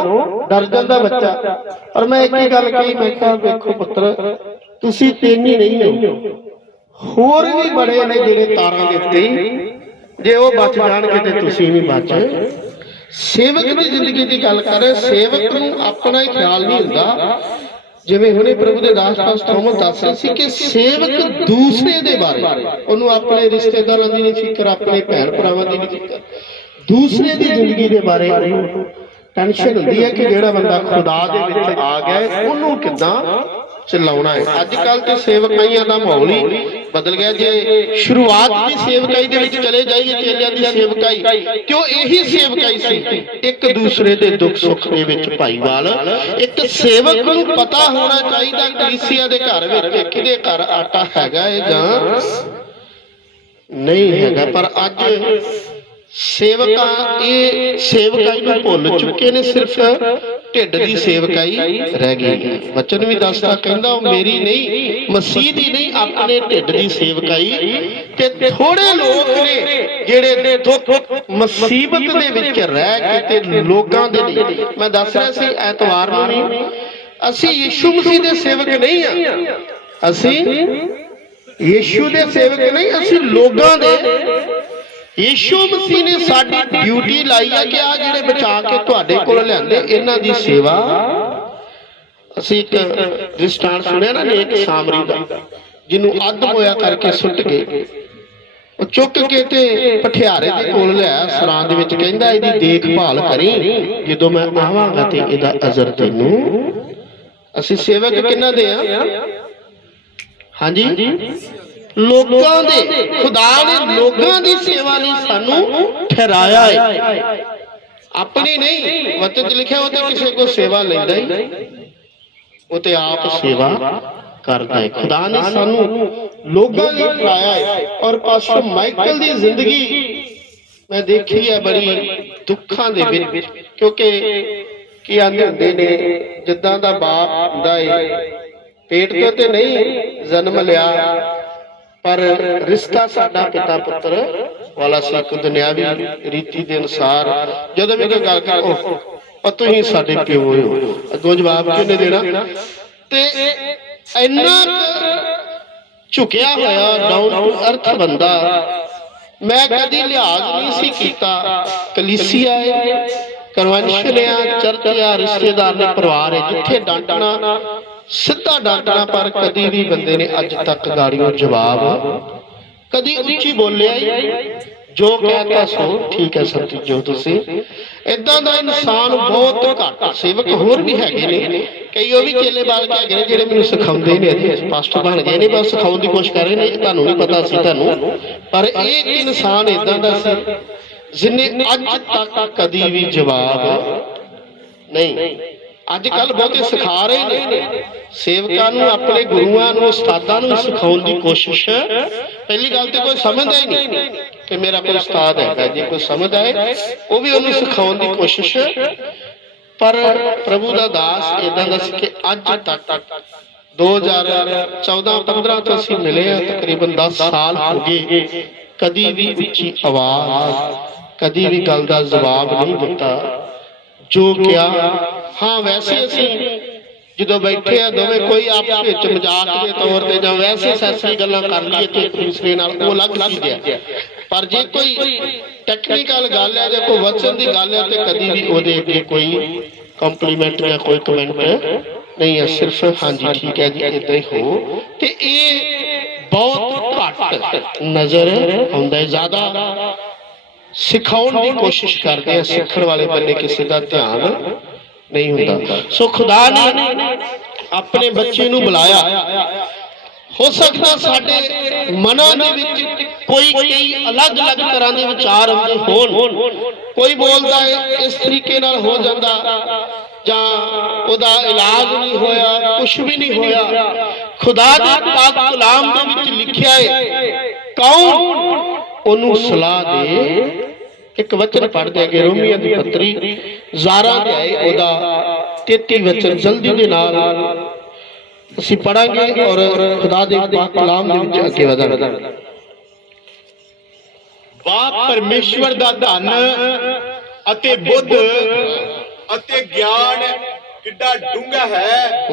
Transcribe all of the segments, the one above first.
ਘਰੋਂ ਡਰ ਜਾਂਦਾ ਬੱਚਾ। ਪਰ ਮੈਂ ਇੱਕ ਹੀ ਗੱਲ ਕਹੀ, ਮੈਂ ਕਿਹਾ, ਵੇਖੋ ਪੁੱਤਰ, ਤੁਸੀਂ ਤੇਨੀ ਨਹੀਂ ਹੋ। ਹੋਰ ਵੀ ਬੜੇ ਨੇ ਜਿਹੜੇ ਤਾਰਾਂ ਦੇ ਉੱਤੇ। ਜੇ ਉਹ ਬਚ ਜਾਣਗੇ ਤੇ ਤੁਸੀਂ ਵੀ ਬਚ। ਸੇਵਕ ਦੀ ਜ਼ਿੰਦਗੀ ਦੀ ਗੱਲ ਕਰ ਸੇਵਕ ਨੂੰ ਆਪਣਾ ਹੀ ਖਿਆਲ ਨਹੀਂ ਹੁੰਦਾ। ਜਿਵੇਂ ਹੁਣੇ ਪ੍ਰਭੂ ਦੇ ਦਾਸ ਪਾਸ ਥੋਮਸ ਦੱਸ ਰਹੇ ਸੀ ਕਿ ਸੇਵਕ ਦੂਸਰੇ ਦੇ ਬਾਰੇ। ਉਹਨੂੰ ਆਪਣੇ ਰਿਸ਼ਤੇਦਾਰਾਂ ਦੀ ਨਹੀਂ ਫਿਕਰ, ਆਪਣੇ ਭੈਣ ਭਰਾਵਾਂ ਦੀ ਨਹੀਂ ਫਿਕਰ। ਦੂਸਰੇ ਦੀ ਜ਼ਿੰਦਗੀ ਦੇ ਬਾਰੇ। ਟੈਨਸ਼ਨ ਹੁੰਦੀ ਹੈ ਕਿ ਜਿਹੜਾ ਬੰਦਾ ਖੁਦਾ ਦੇ ਵਿੱਚ ਆ ਗਿਆ ਉਹਨੂੰ ਕਿੱਦਾਂ ਚਲਾਉਣਾ ਹੈ? ਅੱਜ ਕੱਲ ਤੇ ਸੇਵਕਾਈਆਂ ਦਾ ਮਾਹੌਲ ਹੀ ਬਦਲ ਗਿਆ ਜੇ ਸ਼ੁਰੂਆਤ ਦੀ ਸੇਵਕਾਈ ਦੇ ਵਿੱਚ ਚਲੇ ਜਾਈਏ ਚੇਲਿਆਂ ਦੀ ਸੇਵਕਾਈ ਉਹ ਇਹੀ ਸੇਵਕਾਈ ਸੀ? ਇੱਕ ਦੂਸਰੇ ਦੇ ਦੁੱਖ ਸੁੱਖ ਦੇ ਵਿੱਚ ਭਾਈਵਾਲ ਇੱਕ ਸੇਵਕ ਨੂੰ ਪਤਾ ਹੋਣਾ ਚਾਹੀਦਾ ਕਲੀਸਿਆ ਦੇ ਘਰ ਵਿੱਚ ਕਿਹਦੇ ਘਰ ਆਟਾ ਹੈਗਾ ਹੈ ਜਾਂ ਨਹੀਂ ਹੈਗਾ ਪਰ ਅੱਜ ਸੇਵਕਾਂ ਇਹ ਸੇਵਕਾਈ ਨੂੰ ਭੁੱਲ ਚੁੱਕੇ ਨੇ ਸਿਰਫ ਢਿੱਡ ਦੀ ਸੇਵਕਾਈ ਰਹਿ ਗਈ। ਹੈ ਵਚਨ ਵੀ ਦੱਸਦਾ ਕਹਿੰਦਾ ਉਹ ਮੇਰੀ ਨਹੀਂ ਮਸੀਹ ਦੀ ਨਹੀਂ ਆਪਣੇ ਢਿੱਡ ਦੀ ਸੇਵਕਾਈ। ਤੇ ਥੋੜੇ ਲੋਕ ਨੇ ਜਿਹੜੇ ਦੁੱਖ ਮੁਸੀਬਤ ਦੇ ਵਿੱਚ ਰਹਿ ਕੇ ਤੇ ਲੋਕਾਂ ਦੇ ਲਈ। ਮੈਂ ਦੱਸ ਰਿਹਾ ਸੀ ਐਤਵਾਰ ਨੂੰ ਵੀ ਅਸੀਂ ਯਿਸੂ ਮਸੀਹ ਦੇ ਸੇਵਕ ਨਹੀਂ ਆ। ਅਸੀਂ ਯਿਸੂ ਦੇ ਸੇਵਕ ਨਹੀਂ ਅਸੀਂ ਲੋਕਾਂ ਦੇ ਯਿਸੂ ਮਸੀਹ ਨੇ ਸਾਡੀ ਡਿਊਟੀ ਲਾਈ ਆ ਕਿ ਆ ਜਿਹੜੇ ਬਚਾ ਕੇ ਤੁਹਾਡੇ ਕੋਲ ਲਿਆਂਦੇ, ਇਹਨਾਂ ਦੀ ਸੇਵਾ। ਅਸੀਂ ਇੱਕ ਦ੍ਰਿਸ਼ਟਾਂਤ ਸੁਣਿਆ ਨਾ ਨੇਕ ਸਾਮਰੀ ਦਾ, ਜਿਹਨੂੰ ਅੱਧ ਹੋਇਆ ਕਰਕੇ ਸੁੱਟ ਗਏ ਉਹ ਚੁੱਕ ਕੇ ਤੇ ਪਠਿਆਰੇ ਦੇ ਕੋਲ ਲਿਆ, ਸਰਾਂ ਦੇ ਵਿੱਚ ਕਹਿੰਦਾ, ਇਹਦੀ ਦੇਖਭਾਲ ਕਰੀ, ਜਦੋਂ ਮੈਂ ਆਵਾਂਗਾ ਤੇ ਇਹਦਾ ਅਜ਼ਰ ਤੈਨੂੰ। ਅਸੀਂ ਸੇਵਕ ਕਿੰਨਾ ਦੇ ਆ? ਹਾਂਜੀ? ਲੋਕਾਂ ਦੇ, ਖੁਦਾ ਨੇ ਲੋਕਾਂ ਦੀ ਸੇਵਾ ਲਈ ਸਾਨੂੰ ਠਹਿਰਾਇਆ ਹੈ ਆਪਣੀ ਨਹੀਂ, ਵਚਨ ਚ ਲਿਖਿਆ ਉਹ ਤੇ ਕਿਸੇ ਕੋ ਸੇਵਾ ਲੈਂਦਾ ਹੀ ਉਹ ਤੇ ਆਪ ਸੇਵਾ ਕਰਦਾ ਹੈ ਖੁਦਾ ਨੇ ਸਾਨੂੰ ਲੋਕਾਂ ਲਈ ਠਹਿਰਾਇਆ ਹੈ ਔਰ ਪਾਸਟਰ ਮਾਈਕਲ ਦੀ ਜ਼ਿੰਦਗੀ ਮੈਂ ਦੇਖੀ ਹੈ ਬੜੀ ਦੁੱਖਾਂ ਦੇ ਵਿੱਚ। ਕਿਉਂਕਿ ਕੀ ਆਂਦੇ ਹੁੰਦੇ ਨੇ, ਜਿੱਦਾਂ ਦਾ ਬਾਪ ਹੁੰਦਾ ਹੈ ਪੇਟ ਤੋਂ ਤੇ ਨਹੀਂ ਜਨਮ ਲਿਆ ਪਰ ਰਿਸ਼ਤਾ ਸਾਡਾ ਪਿਤਾ ਪੁੱਤਰ ਵਾਲਾ ਸੀ, ਇੱਕ ਦੁਨਿਆਵੀ ਰੀਤੀ ਦੇ ਅਨੁਸਾਰ ਜਦੋਂ ਵੀ ਕੋਈ ਗੱਲ ਕਰ ਉਹ ਤੁਸੀਂ ਸਾਡੇ ਪਿਓ ਹੋ। ਅੱਗੋਂ ਜਵਾਬ ਕਿਹਨੇ ਦੇਣਾ? ਤੇ ਇੰਨਾ ਝੁਕਿਆ ਹੋਇਆ ਡਾਊਨ ਟੂ ਅਰਥ ਬੰਦਾ ਮੈਂ ਕਦੀ ਲਿਹਾਜ਼ ਨਹੀਂ ਸੀ ਕੀਤਾ। ਕਲੀਸੀਆ ਹੈ ਕਨਵੈਨਸ਼ਨ ਆ ਚਰਚ ਆ ਰਿਸ਼ਤੇਦਾਰ ਨੇ, ਪਰਿਵਾਰ ਹੈ ਜਿੱਥੇ ਡਾਂਟਣਾ ਸਿੱਧਾ ਡਾਂਟਣਾ ਪਰ ਕਦੀ ਵੀ ਬੰਦੇ ਨੇ ਅੱਜ ਤੱਕ ਗਾੜੀਆਂ ਜਵਾਬ ਕਦੀ ਉੱਚੀ ਬੋਲਿਆ ਹੀ ਜੋ ਕਹਿੰਦਾ ਸੋ, ਠੀਕ ਹੈ ਸਤਿ ਜੋ ਤੁਸੀਂ। ਇਦਾਂ ਦਾ ਇਨਸਾਨ ਬਹੁਤ ਘੱਟ ਸੇਵਕ ਹੋਰ ਵੀ ਹੈਗੇ ਨੇ। ਕਈ ਉਹ ਵੀ ਚੇਲੇ ਬਾਲ ਕੇ ਹੈਗੇ ਨੇ ਜਿਹੜੇ ਮੈਨੂੰ ਸਿਖਾਉਂਦੇ ਨੇ। ਜੀ ਪਾਸਟਰ ਬਣ ਗਏ ਨੇ, ਬਸ ਸਿਖਾਉਣ ਦੀ ਕੋਸ਼ਿਸ਼ ਕਰ ਰਹੇ ਨੇ। ਤੁਹਾਨੂੰ ਨਹੀਂ ਪਤਾ ਸੀ ਤੁਹਾਨੂੰ। ਪਰ ਇਹ ਇਨਸਾਨ ਇਦਾਂ ਦਾ ਸੀ ਜਿਨੇ ਅੱਜ ਤੱਕ ਕਦੀ ਵੀ ਜਵਾਬ ਨਹੀਂ। ਅੱਜ ਕੱਲ ਬਹੁਤੇ ਸਿਖਾ ਰਹੇ ਨੇ। ਸੇਵਕਾਂ ਨੂੰ ਆਪਣੇ ਗੁਰੂਆਂ ਨੂੰ ਉਸਤਾਦਾਂ ਨੂੰ ਸਿਖਾਉਣ ਦੀ ਕੋਸ਼ਿਸ਼ ਪਹਿਲੀ ਗੱਲ ਤੇ ਕੋਈ ਸਮਝਦਾ ਹੀ ਨਹੀਂ ਕਿ ਮੇਰਾ ਕੋਈ ਉਸਤਾਦ ਹੈਗਾ। ਜੇ ਕੋਈ ਸਮਝਦਾ ਹੈ ਉਹ ਵੀ ਉਹਨੂੰ ਸਿਖਾਉਣ ਦੀ ਕੋਸ਼ਿਸ਼ ਪਰ ਪ੍ਰਭੂ ਦਾ ਦਾਸ ਇਦਾਂ ਦਾ ਸੀ ਕਿ ਅੱਜ ਤੱਕ 2014 15 ਤੋਂ ਅਸੀਂ ਮਿਲੇ ਆ ਤਕਰੀਬਨ 10 ਸਾਲ ਹੋ ਗਏ। ਕਦੀ ਵੀ ਉੱਚੀ ਆਵਾਜ਼ ਕਦੀ ਵੀ ਗੱਲ ਦਾ ਜਵਾਬ ਨਹੀਂ ਦਿੱਤਾ। ਜੋ ਕਿਹਾ ਹਾਂ, ਵੈਸੇ ਅਸੀਂ ਜਦੋਂ ਬੈਠੇ ਆ, ਦੋਵੇਂ ਕੋਈ ਆਪਸ ਵਿੱਚ ਮਜ਼ਾਕ ਦੇ ਤੌਰ ਤੇ ਜਾਂ ਵੈਸੇ ਸੈਸੀ ਗੱਲਾਂ ਕਰ ਲਈਏ ਤੇ ਇੱਕ ਦੂਸਰੇ ਨਾਲ ਉਹ ਅਲੱਗ ਚੀਜ਼ ਹੈ। ਪਰ ਜੇ ਕੋਈ ਟੈਕਨੀਕਲ ਗੱਲ ਹੈ, ਜਾਂ ਕੋਈ ਵਚਨ ਦੀ ਗੱਲ ਹੈ, ਤੇ ਕਦੀ ਵੀ ਉਹਦੇ ਅੱਗੇ ਕੋਈ ਕੰਪਲੀਮੈਂਟ ਜਾਂ ਕੋਈ ਕਮੈਂਟ ਨਹੀਂ ਹੈ, ਸਿਰਫ ਹਾਂਜੀ, ਠੀਕ ਹੈ ਜੀ ਇਦਾਂ ਹੀ ਹੋ। ਤੇ ਇਹ ਬਹੁਤ ਘੱਟ ਨਜ਼ਰ ਆਉਂਦਾ ਹੈ। ਜ਼ਿਆਦਾ ਸਿਖਾਉਣ ਦੀ ਕੋਸ਼ਿਸ਼ ਕਰਦੇ ਆ ਸਿੱਖਣ ਵਾਲੇ ਬੰਦੇ ਕਿਸੇ ਦਾ ਧਿਆਨ ਨਹੀਂ ਹੁੰਦਾ। ਸੋ ਖੁਦਾ ਨੇ ਆਪਣੇ ਬੱਚੇ ਨੂੰ ਬੁਲਾਇਆ। ਹੋ ਸਕਦਾ ਸਾਡੇ ਮਨਾਂ ਦੇ ਵਿੱਚ ਕੋਈ ਕਈ ਅਲੱਗ-ਅਲੱਗ ਤਰ੍ਹਾਂ ਦੇ ਵਿਚਾਰ ਆਉਂਦੇ ਹੋਣ। ਕੋਈ ਬੋਲਦਾ ਹੈ ਇਸ ਤਰੀਕੇ ਨਾਲ ਹੋ ਜਾਂਦਾ। ਜਾਂ ਉਹਦਾ ਇਲਾਜ ਨਹੀਂ ਹੋਇਆ ਕੁਝ ਵੀ ਨਹੀਂ ਹੋਇਆ। ਖੁਦਾ ਦੇ ਪਾਕ ਕਲਾਮ ਦੇ ਵਿੱਚ ਲਿਖਿਆ ਹੈ ਕੌਣ ਉਹਨੂੰ ਸਲਾਹ ਦੇ? ਇੱਕ ਵਚਨ ਪੜ੍ਹਦੇ ਅਗੇ ਰੋਮੀਆਂ ਦੀ ਪੱਤਰੀ। ਜ਼ਾਰਾ ਆਏ ਉਹਦਾ 33 ਵਚਨ ਜਲਦੀ ਦੇ ਨਾਲ। ਅਸੀਂ ਪੜਾਂਗੇ ਔਰ ਖੁਦਾ ਦੇ ਪਾਕ ਕਲਾਮ ਦੇ ਵਿੱਚ ਅੱਗੇ ਵਧਾਂਗੇ। ਬਾਪ ਪਰਮੇਸ਼ਵਰ ਦਾ ਧਨ ਅਤੇ ਬੁੱਧ ਅਤੇ ਗਿਆਨ ਕਿੱਡਾ ਡੂੰਘਾ ਹੈ।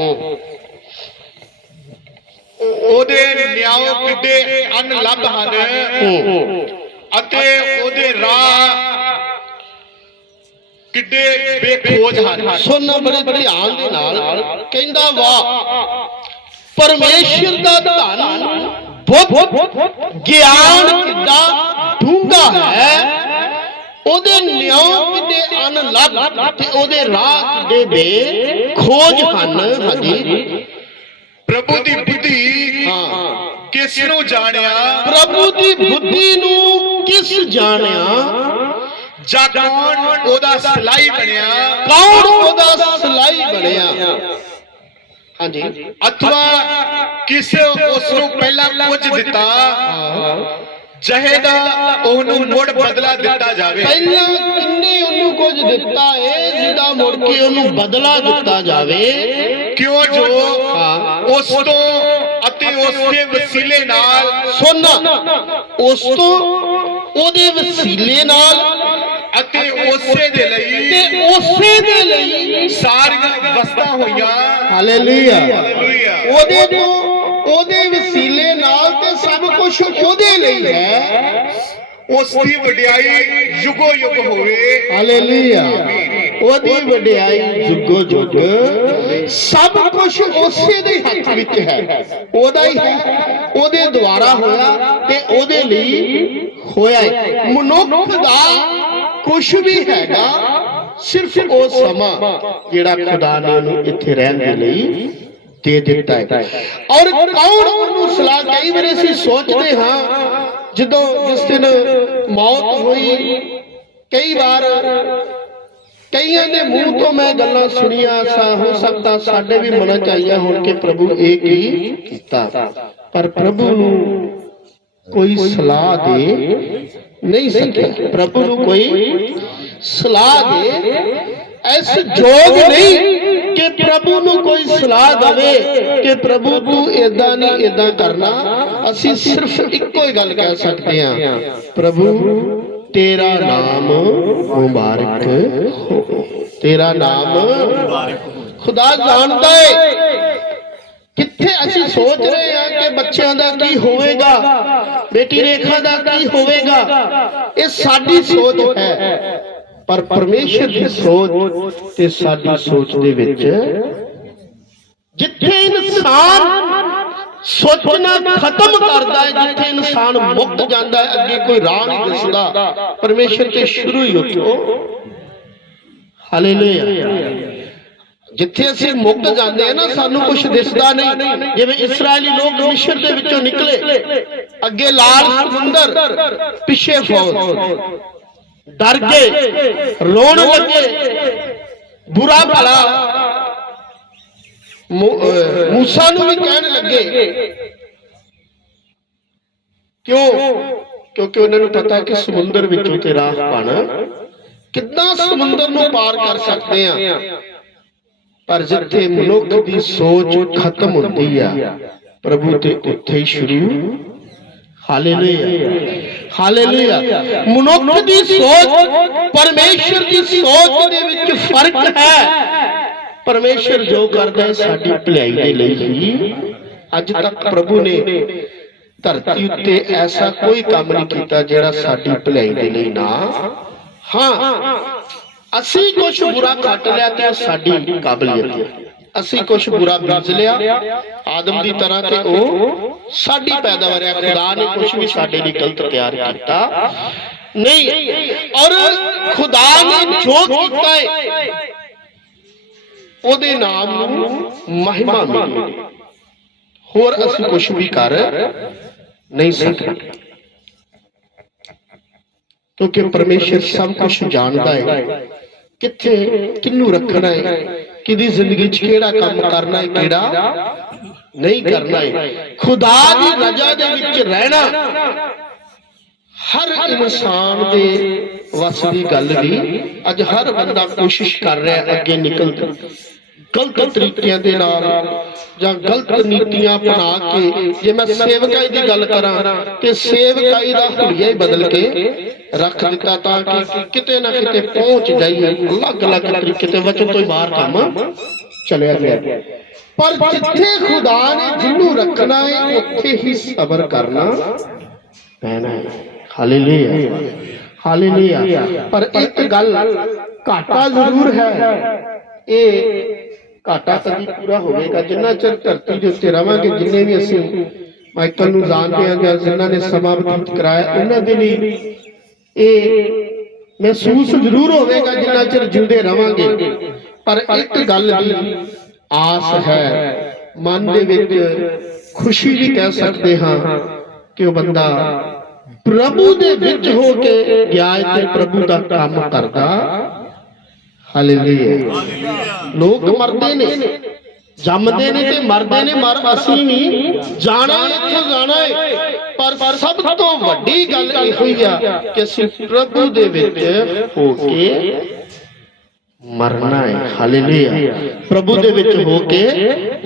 ਉਹਦੇ ਨਿਆਓ ਕਿੱਡੇ ਅਨਲੱਭ ਹਨ। ਅਤੇ ਉਹਦੇ ਰਾਹ ਕਿੱਡੇ ਬੇਖੋਜ ਹਨ। ਸੁਣਨਾ ਬੜੇ ਧਿਆਨ ਦੇ ਨਾਲ ਕਹਿੰਦਾ ਵਾਹ ਪਰਮੇਸ਼ਰ ਦਾ ਧਨ ਬਹੁਤ ਗਿਆਨ ਕਿੱਡਾ ਡੂੰਘਾ ਹੈ। ਉਹਦੇ ਨਿਉ ਕਿੱਡੇ ਅਨਲੱਗ ਤੇ ਉਹਦੇ ਰਾਹ ਕਿੱਡੇ ਬੇ ਖੋਜ ਹਨ ਹਾਂਜੀ। ਪ੍ਰਭੂ ਦੀ ਬੁੱਧੀ ਹਾਂ। ਕਿਸ ਨੂੰ ਜਾਣਿਆ? ਪ੍ਰਭੂ ਦੀ ਬੁੱਧੀ ਨੂੰ ਕਿਸ ਜਾਣਿਆ? ਜਾਂ ਕੌਣ? ਉਹਦਾ ਸਲਾਈ ਬਣਿਆ। ਕੌਣ? ਉਹਦਾ ਸਲਾਈ ਬਣਿਆ। ਹਾਂਜੀ। ਅਥਵਾ ਕਿਸ ਉਸ ਨੂੰ ਪਹਿਲਾਂ ਕੁਝ ਦਿੱਤਾ। ਜਿਹਦਾ ਉਹਨੂੰ ਮੁੜ ਬਦਲਾ ਦਿੱਤਾ ਜਾਵੇ। ਪਹਿਲਾਂ ਕਿੰਨੇ ਉਹਨੂੰ ਕੁਝ ਦਿੱਤਾ ਏ ਜਿਹਦਾ ਮੁੜ ਕੇ ਉਹਨੂੰ ਬਦਲਾ ਦਿੱਤਾ ਜਾਵੇ? ਕਿਉਂ ਜੋ। ਉਸ ਤੋਂ ਅਤੇ ਉਸ ਦੇ ਵਸੀਲੇ ਨਾਲ ਸੁਣ। ਉਸ ਤੋਂ ਉਹਦੇ ਵਸੀਲੇ ਨਾਲ ਅਤੇ ਉਸੇ ਦੇ ਲਈ ਤੇ ਉਸੇ ਦੇ ਲਈ ਸਾਰੀਆਂ ਵਸਤਾਂ ਹੋਈਆਂ। ਹਾਲੇਲੂਇਆ। ਉਹਦੇ ਤੋਂ ਉਹਦੇ ਵਸੀਲੇ ਨਾਲ ਤੇ ਸਭ ਕੁਝ ਉਹਦੇ ਲਈ ਹੈ। ਉਸ ਦੀ ਵਡਿਆਈ ਯੁਗੋ ਯੁਗ ਹੋਵੇ। ਹਾਲੇਲੂਇਆ। ਉਹਦੀ ਵਡਿਆਈ ਜੁਗੋ ਜੁਗ ਸਭ ਕੁਝ ਉਸੇ ਦੇ ਹੱਥ ਵਿੱਚ ਹੈ। ਉਹਦਾ ਹੀ ਹੈ। ਉਹਦੇ ਦੁਆਰਾ ਹੋਇਆ ਤੇ ਉਹਦੇ ਲਈ ਹੋਇਆ ਹੈ। ਮਨੁੱਖ ਦਾ ਕੁਝ ਵੀ ਹੈਗਾ, ਸਿਰਫ ਉਹ ਸਮਾਂ ਜਿਹੜਾ ਖੁਦਾ ਨੇ ਉਹਨੂੰ ਇੱਥੇ ਰਹਿਣ ਦੇ ਲਈ ਦੇ ਦਿੱਤਾ ਹੈ। ਔਰ ਕੌਣ ਉਹਨੂੰ ਸਲਾਹ ਕਈ ਵਾਰ ਅਸੀਂ ਸੋਚਦੇ ਹਾਂ, ਜਦੋਂ ਜਿਸ ਦਿਨ ਮੌਤ ਹੋਈ, ਕਈ ਵਾਰ ਕਈਆਂ ਦੇ ਮੂੰਹ ਤੋਂ ਮੈਂ ਗੱਲਾਂ ਸੁਣੀਆਂ, ਸਾ ਹੋ ਸਕਦਾ ਸਾਡੇ ਵੀ ਮਨਾਂ ਚ ਆਈਆਂ ਹੋਣ ਕਿ ਪ੍ਰਭੂ ਇਹ ਕੀ ਕੀਤਾ। ਪਰ ਪ੍ਰਭੂ ਨੂੰ ਕੋਈ ਸਲਾਹ ਦੇ ਨਹੀਂ ਸਕਿਆ। ਪ੍ਰਭੂ ਨੂੰ ਕੋਈ ਸਲਾਹ ਦੇ ਐਸ ਜੋਗ ਨਹੀਂ ਕਿ ਪ੍ਰਭੂ ਨੂੰ ਕੋਈ ਸਲਾਹ ਦੇਵੇ ਕਿ ਪ੍ਰਭੂ ਤੂੰ ਇਦਾਂ ਨਹੀਂ ਇਦਾਂ ਕਰਨਾ। ਅਸੀਂ ਸਿਰਫ ਇੱਕੋ ਹੀ ਗੱਲ ਕਹਿ ਸਕਦੇ ਹਾਂ। ਪ੍ਰਭੂ ਤੇਰਾ ਨਾਮ ਮੁਬਾਰਕ। ਹੋ ਤੇਰਾ ਨਾਮ ਖੁਦਾ ਜਾਣਦਾ ਹੈ ਕਿੱਥੇ ਅਸੀਂ ਸੋਚ ਰਹੇ ਹਾਂ ਕਿ ਬੱਚਿਆਂ ਦਾ ਕੀ ਹੋਵੇਗਾ ਬੇਟੀ ਰੇਖਾ ਦਾ ਕੀ ਹੋਵੇਗਾ ਇਹ ਸਾਡੀ ਸੋਚ ਹੈ। ਪਰ ਪਰਮੇਸ਼ਰ ਦੀ ਸੋਚ ਤੇ ਸਾਡੀ ਸੋਚ ਦੇ ਵਿੱਚ ਜਿੱਥੇ ਇਨਸਾਨ ਸੋਚਣਾ ਖਤਮ ਕਰਦਾ ਹੈ ਜਿੱਥੇ ਇਨਸਾਨ ਮੁੱਕ ਜਾਂਦਾ ਹੈ ਅੱਗੇ ਕੋਈ ਰਾਹ ਨਹੀਂ ਦਿਸਦਾ। ਪਰਮੇਸ਼ਰ ਤੇ ਸ਼ੁਰੂ ਹੀ ਉੱਠੋ। ਹਾਲੇਲੂਇਆ ਜਿੱਥੇ ਅਸੀਂ ਮੁੱਕ ਜਾਂਦੇ ਆ ਨਾ, ਸਾਨੂੰ ਕੁਝ ਦਿਸਦਾ ਨਹੀਂ। ਜਿਵੇਂ ਇਸرائیਲੀ ਲੋਕ ਮਿਸ਼ਰ ਦੇ ਵਿੱਚੋਂ ਨਿਕਲੇ। ਅੱਗੇ ਲਾਲ ਸਮੁੰਦਰ ਪਿੱਛੇ ਫੌਜ। ਡਰ ਕੇ ਰੋਣ ਲੱਗੇ। ਬੁਰਾ ਭਲਾ। ਮੂਸਾ ਨੂੰ ਵੀ ਕਹਿਣ ਲੱਗੇ। ਕਿਉਂ? ਕਿਉਂਕਿ ਉਹਨਾਂ ਨੂੰ ਪਤਾ ਕਿ ਸਮੁੰਦਰ ਵਿੱਚੋਂ ਤੇ ਰਾਹ ਪਾਣਾ ਕਿੱਦਾਂ ਸਮੁੰਦਰ ਨੂੰ ਪਾਰ ਕਰ ਸਕਦੇ ਆ ਪਰ ਜਿੱਥੇ ਮਨੁੱਖ ਦੀ ਸੋਚ ਖਤਮ ਹੁੰਦੀ ਆ, ਪ੍ਰਭੂ ਤੇ ਉੱਥੇ ਹੀ ਸ਼ੁਰੂ। ਹਾਲੇਲੂਇਆ। ਹਾਲੇਲੂਇਆ। ਮਨੁੱਖ ਦੀ ਸੋਚ, ਪਰਮੇਸ਼ਰ ਦੀ ਸੋਚ ਦੇ ਵਿੱਚ ਫ਼ਰਕ ਹੈ। ਪਰਮੇਸ਼ਰ ਜੋ ਕਰਦਾ ਹੈ, ਸਾਡੀ ਭਲਾਈ ਦੇ ਲਈ ਹੀ। ਅੱਜ ਤੱਕ ਪ੍ਰਭੂ ਨੇ ਧਰਤੀ ਉੱਤੇ ਐਸਾ ਕੋਈ ਕੰਮ ਨਹੀਂ ਕੀਤਾ ਜਿਹੜਾ ਸਾਡੀ ਭਲਾਈ ਦੇ ਲਈ ਨਾ। ਹਾਂ। ਅਸੀਂ ਕੁਝ ਬੁਰਾ ਕੱਟ ਲਿਆ ਤੇ ਸਾਡੀ ਕਾਬਲੀਅਤ ਹੈ। ਅਸੀਂ ਕੁਝ ਬੁਰਾ ਬੀਜ ਲਿਆ, ਆਦਮ ਦੀ ਤਰ੍ਹਾਂ ਤੇ ਉਹ ਸਾਡੀ ਪੈਦਾਵਾਰ ਹੈ। ਖੁਦਾ ਨੇ ਕੁਝ ਵੀ ਸਾਡੇ ਲਈ ਗਲਤ ਤਿਆਰ ਕੀਤਾ ਨਹੀਂ। ਔਰ ਖੁਦਾ ਨੇ ਜੋ ਕੀਤਾ ਹੈ, ਉਹਦੇ ਨਾਮ ਨੂੰ ਮਹਿਮਾ ਮਿਲੀ ਹੋਰ ਅਸੀਂ ਕੁਝ ਵੀ ਕਰ ਨਹੀਂ ਸਕਦੇ। ਕਿਉਂਕਿ ਪਰਮੇਸ਼ਰ ਸਭ ਕੁਝ ਜਾਣਦਾ ਹੈ। ਕਿੱਥੇ ਕਿੰਨੂੰ ਰੱਖਣਾ ਹੈ ਕਿਹਦੀ ਜ਼ਿੰਦਗੀ 'ਚ ਕਿਹੜਾ ਕੰਮ ਕਰਨਾ ਹੈ ਕਿਹੜਾ ਨਹੀਂ ਕਰਨਾ ਹੈ ਖੁਦਾ ਦੀ ਰਜ਼ਾ ਦੇ ਵਿੱਚ ਰਹਿਣਾ ਹਰ ਇਨਸਾਨ ਦੇ ਵਸ ਦੀ ਗੱਲ ਵੀ ਅੱਜ ਹਰ ਬੰਦਾ ਕੋਸ਼ਿਸ਼ ਕਰ ਰਿਹਾ ਅੱਗੇ ਨਿਕਲ ਗਲਤ ਤਰੀਕਿਆਂ ਦੇ ਨਾਲ ਜਾਂ ਗਲਤ ਨੀਤੀਆਂ ਅਪਣਾ ਕੇ ਜੇ ਮੈਂ ਸੇਵਕਾਈ ਦੀ ਗੱਲ ਕਰਾਂ ਤੇ ਸੇਵਕਾਈ ਦਾ ਹੁਲੀਆ ਹੀ ਬਦਲ ਕੇ ਰੱਖ ਦਿੱਤਾ ਤਾਂ ਕਿ ਕਿਤੇ ਨਾ ਕਿਤੇ ਪਹੁੰਚ ਜਾਈਏ, ਅਲੱਗ-ਅਲੱਗ ਤਰੀਕੇ ਤੇ ਵਚਨ ਤੋਂ ਹੀ ਬਾਹਰ ਕੰਮ ਚਲਿਆ ਗਿਆ। ਪਰ ਜਿੱਥੇ ਖੁਦਾ ਨੇ ਜਿਹਨੂੰ ਰੱਖਣਾ ਹੈ ਉੱਥੇ ਹੀ ਸਬਰ ਕਰਨਾ ਪੈਣਾ ਹੈ ਹਾਲੇਲੂਇਆ। ਹਾਲੇਲੂਇਆ। ਪਰ ਇੱਕ ਗੱਲ ਘਾਟਾ ਜ਼ਰੂਰ ਹੈ। ਇਹ ਘਾਟਾ ਕਦੀ ਪੂਰਾ ਹੋਵੇਗਾ। ਜਿੰਨਾ ਚਿਰ ਧਰਤੀ ਦੇ ਉੱਤੇ ਰਵਾਂਗੇ, ਜਿੰਨੇ ਵੀ ਅਸੀਂ ਮਾਈਕਲ ਨੂੰ ਜਾਣਦੇ ਹਾਂ ਜਾਂ ਜਿਨ੍ਹਾਂ ਨੇ ਸਮਾਂ ਬਤੀਤ ਕਰਾਇਆ, ਉਹਨਾਂ ਦੇ ਲਈ ਇਹ ਮਹਿਸੂਸ ਜ਼ਰੂਰ ਹੋਵੇਗਾ ਜਿੰਨਾ ਚਿਰ ਜਿਉਂਦੇ ਰਵਾਂਗੇ। ਪਰ ਇੱਕ ਗੱਲ ਦੀ ਆਸ ਹੈ, ਮਨ ਦੇ ਵਿੱਚ ਖੁਸ਼ੀ ਵੀ ਕਹਿ ਸਕਦੇ ਹਾਂ ਕਿ ਉਹ ਬੰਦਾ ਪ੍ਰਭੂ ਦੇ ਵਿੱਚ ਹੋ ਕੇ ਗਿਆ ਤੇ ਪ੍ਰਭੂ ਦਾ ਕੰਮ ਕਰਦਾ। ਹਾਲੇਲੂਇਆ ਲੋਕ ਮਰਦੇ ਨੇ ਜੰਮਦੇ ਨੇ ਤੇ ਮਰਦੇ ਨੇ ਮਰ ਅਸੀਂ ਵੀ ਜਾਣਾ ਇੱਥੋਂ ਜਾਣਾ ਹੈ ਪਰ ਸਭ ਤੋਂ ਵੱਡੀ ਗੱਲ ਇਹੋ ਹੀ ਆ ਕਿ ਅਸੀਂ ਪ੍ਰਭੂ ਦੇ ਵਿੱਚ ਹੋ ਕੇ ਮਰਨਾ ਹੈ ਹਾਲੇਲੂਇਆ ਪ੍ਰਭੂ ਦੇ ਵਿੱਚ ਹੋ ਕੇ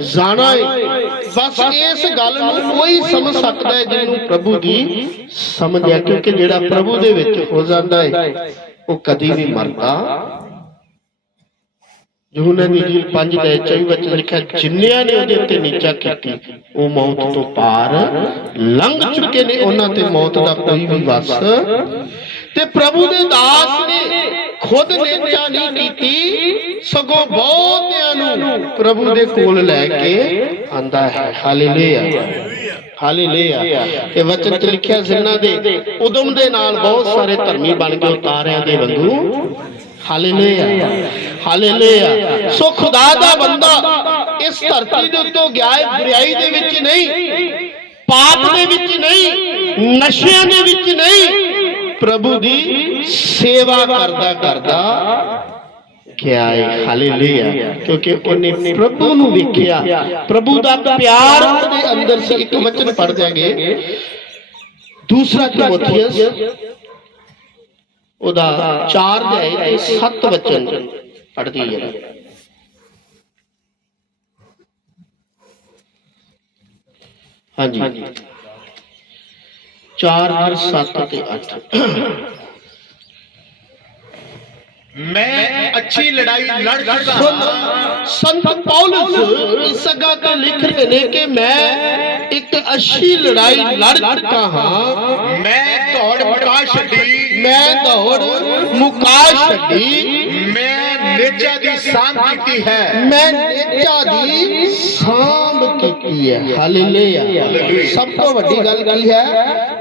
ਜਾਣਾ ਹੈ ਬਸ ਇਸ ਗੱਲ ਨੂੰ ਕੋਈ ਸਮਝ ਸਕਦਾ ਹੈ ਜਿਹਨੂੰ ਪ੍ਰਭੂ ਦੀ ਸਮਝ ਹੈ ਕਿਉਂਕਿ ਜਿਹੜਾ ਪ੍ਰਭੂ ਦੇ ਵਿੱਚ ਹੋ ਜਾਂਦਾ ਹੈ ਉਹ ਕਦੀ ਨਹੀਂ ਮਰਦਾ ਯਹੂਨਾ ਦੀ ਜੀਲ 5 ਦੇ 24 ਵਿੱਚ ਲਿਖਿਆ, ਜਿੰਨਿਆਂ ਨੇ ਉਹਦੇ ਉੱਤੇ ਨੀਚਾ ਕੀਤੀ, ਉਹ ਮੌਤ ਤੋਂ ਪਾਰ ਲੰਘ ਚੁੱਕੇ ਨੇ, ਉਹਨਾਂ ਤੇ ਮੌਤ ਦਾ ਕੋਈ ਵੀ ਵਸ। ਤੇ ਪ੍ਰਭੂ ਦੇ ਦਾਸ ਨੇ ਖੁਦ ਨਿੰਦਿਆ ਨਹੀਂ ਕੀਤੀ, ਸਗੋਂ ਬਹੁਤਿਆਂ ਨੂੰ ਪ੍ਰਭੂ ਦੇ ਕੋਲ ਲੈ ਕੇ ਆਂਦਾ ਹੈ। ਹਾਲੇਲੂਇਆ। ਹਾਲੇਲੂਇਆ। ਤੇ ਵਚਨ ਚ ਲਿਖਿਆ ਜਿਨ੍ਹਾਂ ਦੇ ਉਦਮ ਦੇ ਨਾਲ ਬਹੁਤ ਸਾਰੇ ਧਰਮੀ ਬਣ ਕੇ ਉਤਾਰਿਆਂ ਦੇ ਵਾਂਗੂ ਹਾਲੇਲੂਇਆ ਹਾਲੇਲੂਇਆ। ਸੋ ਖੁਦਾ ਦਾ ਬੰਦਾ ਇਸ ਧਰਤੀ ਦੇ ਉੱਤੋਂ ਗਿਆ ਹੈ, ਬੁਰਾਈ ਦੇ ਵਿੱਚ ਨਹੀਂ, ਪਾਪ ਦੇ ਵਿੱਚ ਨਹੀਂ, ਨਸ਼ਿਆਂ ਦੇ ਵਿੱਚ ਨਹੀਂ, ਪ੍ਰਭੂ ਦੀ ਸੇਵਾ ਕਰਦਾ ਕਰਦਾ ਗਿਆ ਹੈ। ਹਾਲੇਲੂਇਆ। ਕਿਉਂਕਿ ਉਹਨੇ ਪ੍ਰਭੂ ਨੂੰ ਵੇਖਿਆ। ਪ੍ਰਭੂ ਦਾ ਪਿਆਰ ਉਹਦੇ ਅੰਦਰ ਸੀ। ਇੱਕ ਵਚਨ ਪੜ੍ਹ ਦਿਆਂਗੇ। ਦੂਸਰਾ ਤਿਮੋਥੀਅਸ ਉਹਦਾ 4 ਦੇ 7 ਵਚਨ ਪੜ੍ਹਦੀ ਹੈ ਹਾਂਜੀ 4 7 ਤੇ 8 ਮੈਂ ਅੱਛੀ ਲੜਾਈ ਲੜ ਚੁੱਕਾ ਹਾਂ ਸੰਤ ਪੌਲਸ ਇਸ ਜਗ੍ਹਾ ਤੇ ਲਿਖ ਰਹੇ ਨੇ ਕਿ ਮੈਂ ਇੱਕ ਅੱਛੀ ਲੜਾਈ ਲੜ ਚੁੱਕਾ ਹਾਂ ਮੈਂ ਦੌੜ ਮੁਕਾ ਛੱਡੀ ਮੈਂ ਦੌੜ ਮੁਕਾ ਛੱਡੀ। ਮੈਂ ਨੇਜਾ ਦੀ ਸਾਂਭ ਕੀਤੀ ਹੈ। ਮੈਂ ਨੇਚਾ ਦੀ ਸਾਂਭ ਕੀਤੀ ਹੈ। ਹਾਲੇਲੂਇਆ। ਸਭ ਤੋਂ ਵੱਡੀ ਗੱਲ ਕੀ ਹੈ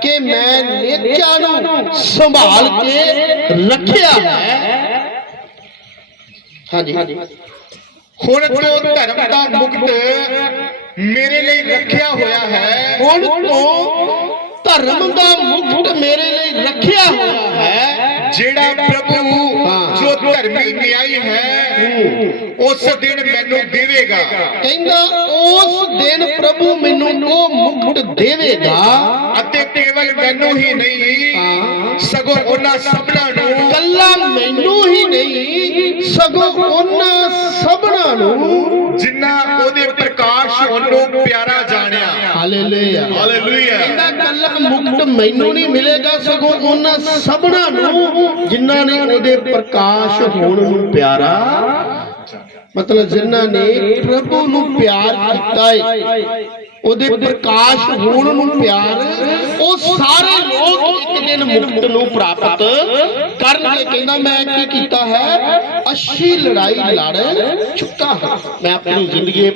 ਕਿ ਮੈਂ ਨੇਚਾ ਨੂੰ ਸੰਭਾਲ ਕੇ ਰੱਖਿਆ ਹੈ। ਹਾਂਜੀ। ਹੁਣ ਤੋਂ ਧਰਮ ਦਾ ਮੁਕਤ ਮੇਰੇ ਲਈ ਰੱਖਿਆ ਹੋਇਆ ਹੈ। ਹੁਣ ਤੋਂ ਧਰਮ ਦਾ ਮੁਕਤ ਮੇਰੇ ਲਈ ਰੱਖਿਆ ਹੋਇਆ ਜਿਹੜਾ ਪ੍ਰਭੂ। ਜੋ ਧਰਮੀ ਨਿਆਈ ਹੈ ਉਸ ਦਿਨ ਮੈਨੂੰ ਦੇਵੇਗਾ ਕਹਿੰਦਾ ਉਸ ਦਿਨ ਪ੍ਰਭੂ ਮੈਨੂੰ ਉਹ ਮੁਕਤ ਦੇਵੇਗਾ ਅਤੇ ਕੇਵਲ ਮੈਨੂੰ ਹੀ ਨਹੀਂ। ਸਗੋਂ ਉਹਨਾਂ ਸਭਨਾਂ ਨੂੰ ਕੱਲਾ ਮੈਨੂੰ ਹੀ ਨਹੀਂ ਸਗੋਂ ਉਹਨਾਂ ਸਭਨਾਂ ਨੂੰ ਜਿਨ੍ਹਾਂ ਉਹਦੇ ਪ੍ਰਕਾਸ਼ ਉਹਨੂੰ ਪਿਆਰਾ ਜਾਣਿਆ ਹਾਲੇਲੂਇਆ ਹਾਲੇਲੂਇਆ ਕਹਿੰਦਾ ਕੱਲਾ ਮੁਕਤ ਮੈਨੂੰ ਨਹੀਂ ਮਿਲੇਗਾ ਸਗੋਂ ਉਹਨਾਂ ਸਭਨਾਂ ਨੂੰ ਜਿਨ੍ਹਾਂ ਨੇ ਉਹਦੇ ਪ੍ਰਕਾਸ਼ ਹੋਣ ਨੂੰ ਪਿਆਰਾ ਮਤਲਬ ਜਿਨ੍ਹਾਂ ਨੇ ਪ੍ਰਭੂ ਨੂੰ ਪਿਆਰ ਕੀਤਾ ਹੈ। ਉਹਦੇ ਪ੍ਰਕਾਸ਼ ਹੋਣ ਨੂੰ ਪਿਆਰ, ਉਹ ਸਾਰੇ ਲੋਕ ਇੱਕ ਦਿਨ ਮੁਕਤ ਨੂੰ ਪ੍ਰਾਪਤ ਕਰਨਗੇ ਕਹਿੰਦਾ ਮੈਂ ਕੀ ਕੀਤਾ ਹੈ? ਅੱਛੀ ਲੜਾਈ ਲੜ, ਚੁੱਕਾ ਹਾਂ। ਮੈਂ ਆਪਣੀ ਜ਼ਿੰਦਗੀ ਇਹ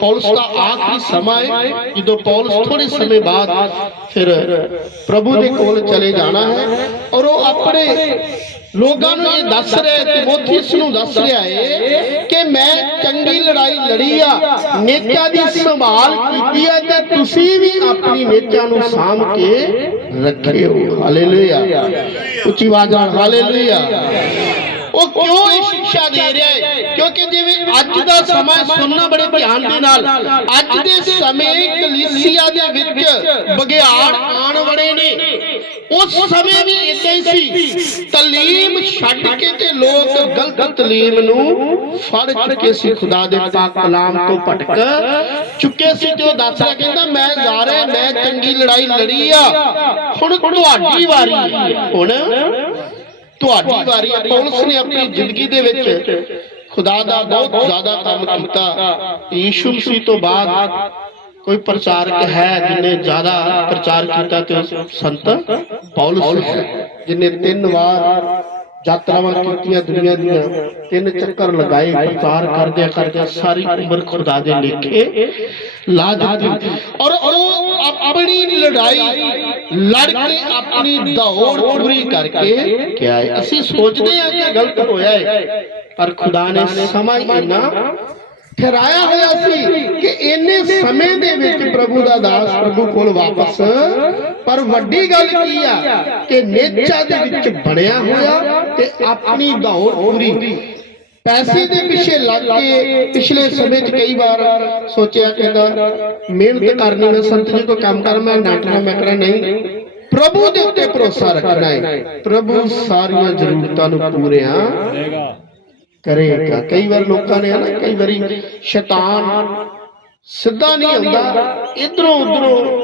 ਪੌਲਸ ਦਾ ਆਖਰੀ ਸਮਾਂ ਹੈ ਜਦੋਂ ਪੌਲਸ ਥੋੜੇ ਸਮੇਂ ਬਾਅਦ ਫਿਰ ਪ੍ਰਭੂ ਦੇ ਕੋਲ ਚਲੇ ਜਾਣਾ ਹੈ ਔਰ ਉਹ ਆਪਣੇ ਲੋਕਾਂ ਨੂੰ ਇਹ ਦੱਸ ਰਿਹਾ ਤਿਮੋਥੀਸ ਨੂੰ ਦੱਸ ਰਿਹਾ ਹੈ ਕਿ ਮੈਂ ਚੰਗੀ ਲੜਾਈ ਲੜੀ ਆ ਨੇਚਾ ਦੀ ਸੰਭਾਲ ਕੀਤੀ ਆ ਤੇ ਤੁਸੀਂ ਵੀ ਆਪਣੀ ਨੇਚਾ ਨੂੰ ਸਾਂਭ ਕੇ ਰੱਖਿਓ। ਹਾਲੇਲੂਇਆ। ਉੱਚੀ ਆਵਾਜ਼ ਨਾਲ, ਹਾਲੇਲੂਇਆ। ਉਹ ਕਿਉਂ ਇਹ ਸਿੱਖਿਆ ਦੇ ਰਿਹਾ ਹੈ? ਕਿਉਂਕਿ ਜਿਵੇਂ ਅੱਜ ਦਾ ਸਮਾਂ ਸੁਣਨਾ ਬੜੇ ਧਿਆਨ ਦੇ ਨਾਲ। ਅੱਜ ਦੇ ਸਮੇਂ ਕਲੀਸਿਆ ਦੇ ਵਿੱਚ ਬਗਿਆੜ ਆਣ ਵੜੇ ਨੇ। ਉਸ ਸਮੇਂ ਵੀ ਇਦਾਂ ਹੀ ਸੀ। ਤਲੀਮ ਛੱਡ ਕੇ ਤੇ ਲੋਕ ਗਲਤ ਤਲੀਮ ਨੂੰ ਫੜ ਚੁੱਕੇ ਸੀ ਖੁਦਾ ਦੇ ਪਾਕ ਕਲਾਮ ਤੋਂ ਭਟਕ। ਚੁੱਕੇ ਸੀ ਤੇ ਉਹ ਦੱਸ ਰਿਹਾ ਕਹਿੰਦਾ, ਮੈਂ ਜਾ ਰਿਹਾ, ਮੈਂ ਚੰਗੀ ਲੜਾਈ ਲੜੀ ਆ। ਹੁਣ ਤੁਹਾਡੀ ਵਾਰੀ। ਹੈ। ਹੁਣ ਤੁਹਾਡੀ ਵਾਰੀ ਹੈ। ਪੌਲਸ ਨੇ ਆਪਣੀ ਜ਼ਿੰਦਗੀ ਦੇ ਵਿੱਚ ਖੁਦਾ ਦਾ ਬਹੁਤ ਜ਼ਿਆਦਾ ਕੰਮ ਕੀਤਾ। ਯੀਸ਼ੂ ਮਸੀਹ ਤੋਂ ਬਾਅਦ ਕੋਈ ਪ੍ਰਚਾਰਕ ਹੈ ਜਿਨੇ ਜ਼ਿਆਦਾ ਪ੍ਰਚਾਰ ਕੀਤਾ ਤੇ ਸੰਤ ਪੌਲਸ ਜਿਨੇ ਤਿੰਨ ਵਾਰ ਯਾਤਰਾਵਾਂ ਕੀਤੀਆਂ ਦੁਨੀਆ ਦੀਆਂ ਤਿੰਨ ਚੱਕਰ ਲਗਾਏ, ਪ੍ਰਚਾਰ ਕਰਦਿਆਂ ਕਰਦਿਆਂ ਸਾਰੀ ਉਮਰ ਖੁਦਾ ਦੇ ਲੇਖੇ ਲਾ ਦਿੱਤੀ। ਔਰ ਉਹ ਆਪਣੀ ਲੜਾਈ ਲੜ ਕੇ ਆਪਣੀ ਦੌੜ ਪੂਰੀ ਕਰਕੇ ਕਿਹਾ ਹੈ, ਅਸੀਂ ਸੋਚਦੇ ਹਾਂ ਕਿ ਗਲਤ ਹੋਇਆ ਹੈ, ਪਰ ਖੁਦਾ ਨੇ ਸਮਾਂ ਹੀ ਇੰਨਾ ਠਹਿਰਾਇਆ ਹੋਇਆ ਸੀ ਕਿ ਇੰਨੇ ਸਮੇਂ ਦੇ ਵਿੱਚ ਪ੍ਰਭੂ ਦਾ ਦਾਸ ਪ੍ਰਭੂ ਕੋਲ ਵਾਪਸ। ਪਰ ਵੱਡੀ ਗੱਲ ਕੀ ਆ ਕਿ ਨੇਚਾ ਦੇ ਵਿੱਚ ਬਣਿਆ ਹੋਇਆ ਤੇ ਆਪਣੀ ਦੌੜ ਪੂਰੀ। ਪੈਸੇ ਦੇ ਪਿੱਛੇ ਲੱਗ ਕੇ ਪਿਛਲੇ ਸਮੇਂ 'ਚ ਕਈ ਵਾਰ ਸੋਚਿਆ ਕਹਿੰਦਾ, ਮਿਹਨਤ ਕਰਨੀ ਮੈਂ ਸੰਤ ਜੀ ਕੋ ਕੰਮ ਕਰ, ਮੈਂ ਨਾਟਣਾ ਮੈਂ ਕਰਾਂ, ਨਹੀਂ। ਪ੍ਰਭੂ ਦੇ ਉੱਤੇ ਭਰੋਸਾ ਰੱਖਣਾ ਹੈ। ਪ੍ਰਭੂ ਸਾਰੀਆਂ ਜ਼ਰੂਰਤਾਂ ਨੂੰ ਪੂਰੀਆਂ ਕਰੇਗਾ ਕਈ ਵਾਰ ਲੋਕਾਂ ਨੇ ਨਾ ਕਈ ਵਾਰੀ ਸ਼ੈਤਾਨ ਸਿੱਧਾ ਨਹੀਂ ਆਉਂਦਾ ਇਧਰੋਂ ਉਧਰੋਂ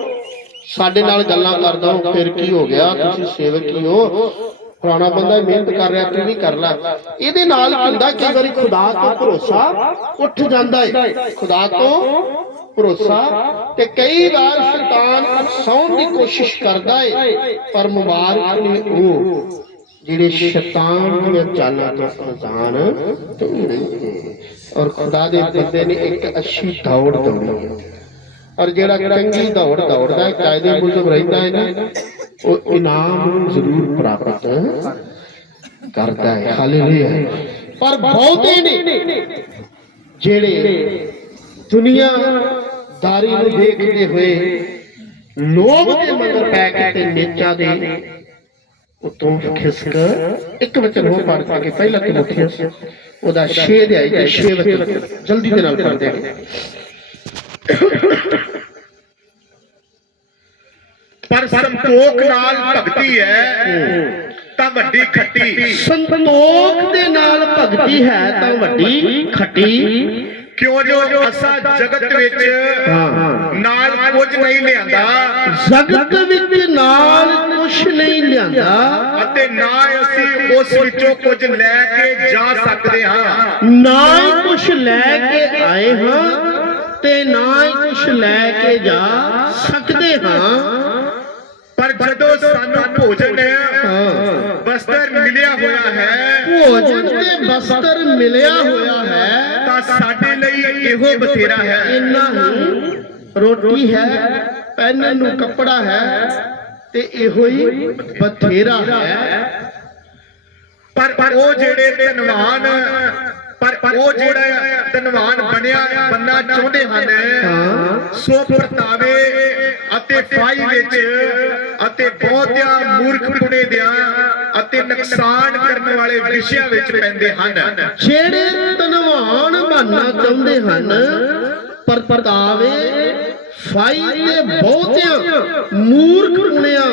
ਸਾਡੇ ਨਾਲ ਗੱਲਾਂ ਕਰਦਾ ਉਹ ਫਿਰ ਕੀ ਹੋ ਗਿਆ ਤੁਸੀਂ ਸੇਵਕ ਹੀ ਹੋ ਪੁਰਾਣਾ ਬੰਦਾ ਮਿਹਨਤ ਕਰ ਰਿਹਾ ਤੂੰ ਵੀ ਕਰ ਲੈ। ਇਹਦੇ ਨਾਲ ਕੀ ਹੁੰਦਾ ਕਈ ਵਾਰੀ ਖੁਦਾ ਤੋਂ ਭਰੋਸਾ ਉੱਠ ਜਾਂਦਾ ਹੈ ਖੁਦਾ ਤੋਂ ਭਰੋਸਾ ਤੇ ਕਈ ਵਾਰ ਸ਼ੈਤਾਨ ਸੌਣ ਦੀ ਕੋਸ਼ਿਸ਼ ਕਰਦਾ ਹੈ ਪਰ ਮੁਬਾਰਕ ਨੇ ਉਹ। ਜਿਹੜੇ ਸ਼ੈਤਾਨ ਦੀਆਂ ਚਾਲਾਂ ਤੋਂ ਆਜ਼ਾਨ ਔਰ ਖੁਦਾ ਦੇ ਬੰਦੇ ਨੇ ਇੱਕ ਅੱਛੀ ਦੌੜ ਦੌੜੀ ਔਰ ਜਿਹੜਾ ਚੰਗੀ ਦੌੜ ਦੌੜਦਾ ਹੈ, ਕਾਇਦੇ ਮੁਜਬ ਰਹਿੰਦਾ ਹੈ ਨਾ, ਉਹ ਇਨਾਮ ਜ਼ਰੂਰ ਪ੍ਰਾਪਤ ਕਰਦਾ ਹੈ। ਹਾਲੇਲੂਇਆ। ਪਰ ਬਹੁਤੇ ਨੇ ਜਿਹੜੇ ਦੁਨੀਆ ਦਾਰੀ ਨੂੰ ਦੇਖਦੇ ਹੋਏ ਲੋਭ ਦੇ ਮਗਰ ਪੈ ਕੇ ਤੇ ਨੇਚਾ ਦੇ ਉਤੋਂ ਖਿਸਕ ਇੱਕ ਵਚਨ ਹੋਰ ਪੜ੍ਹ ਕੇ ਪਹਿਲਾ ਤਿਮੋਥੀਅਸ ਉਹਦਾ 6 ਦੇ ਆਈ ਤੇ 6 ਵਚਨ ਜਲਦੀ ਦੇ ਨਾਲ ਪੜ੍ਹਦੇ ਹਾਂ ਪਰ ਸੰਤੋਖ ਨਾਲ ਭਗਤੀ ਹੈ ਤਾਂ ਵੱਡੀ ਖੱਟੀ। ਸੰਤੋਖ ਦੇ ਨਾਲ ਭਗਤੀ ਹੈ ਤਾਂ ਵੱਡੀ ਖੱਟੀ। ਕਿਉਂ ਜੋ ਅਸਾ ਜਗਤ ਵਿੱਚ ਨਾਲ ਕੁਝ ਨਹੀਂ ਲਿਆਂਦਾ। ਜਗਤ ਵਿੱਚ ਨਾਲ ਕੁਛ ਨਹੀਂ ਲਿਆਂਦਾ। ਅਤੇ ਨਾ ਅਸੀਂ ਉਸ ਵਿੱਚੋਂ ਕੁਝ ਲੈ ਕੇ ਜਾ ਸਕਦੇ ਹਾਂ। ਨਾ ਹੀ ਕੁਛ ਲੈ ਕੇ ਆਏ ਹਾਂ ਤੇ ਨਾ ਹੀ ਕੁਛ ਲੈ ਕੇ ਜਾ ਸਕਦੇ ਹਾਂ। ਪਰ ਜਦੋਂ ਸਾਨੂੰ ਭੋਜਨ ਹਾਂ ਵਸਤਰ ਮਿਲਿਆ ਹੋਇਆ ਹੈ ਭੋਜਨ ਤੇ ਬਸਤਰ ਮਿਲਿਆ ਹੋਇਆ ਹੈ ਤਾਂ ਸਾਡੇ ਲਈ ਇਹੋ ਬਥੇਰਾ ਹੈ। ਇੰਨਾ ਹੀ ਰੋਟੀ ਹੈ ਪਹਿਨਣ ਨੂੰ ਕੱਪੜਾ ਹੈ ਤੇ ਇਹੋ ਹੀ ਬਥੇਰਾ ਹੈ। ਪਰ ਉਹ ਜਿਹੜੇ ਧਨਵਾਨ ਪਰ ਉਹ ਜਿਹੜਾ ਧਨਵਾਨ ਬਣਿਆ ਬੰਨਾ ਚਾਹੁੰਦੇ ਹਨ ਸੋ ਪਰਤਾਵੇ ਅਤੇ ਫਾਈ ਵਿੱਚ ਅਤੇ ਬਹੁਤਿਆਂ ਮੂਰਖਪੁਣੇ ਦਿਆਂ ਅਤੇ ਨੁਕਸਾਨ ਕਰਨ ਵਾਲੇ ਵਿਸ਼ਿਆਂ ਵਿੱਚ ਪੈਂਦੇ ਹਨ। ਜਿਹੜੇ ਧਨਵਾਨ ਬਣਨਾ ਚਾਹੁੰਦੇ ਹਨ, ਪਰ ਪਰਤਾਵੇ ਫਾਈ ਤੇ ਬਹੁਤਿਆਂ, ਮੂਰਖ ਪੁਣਿਆ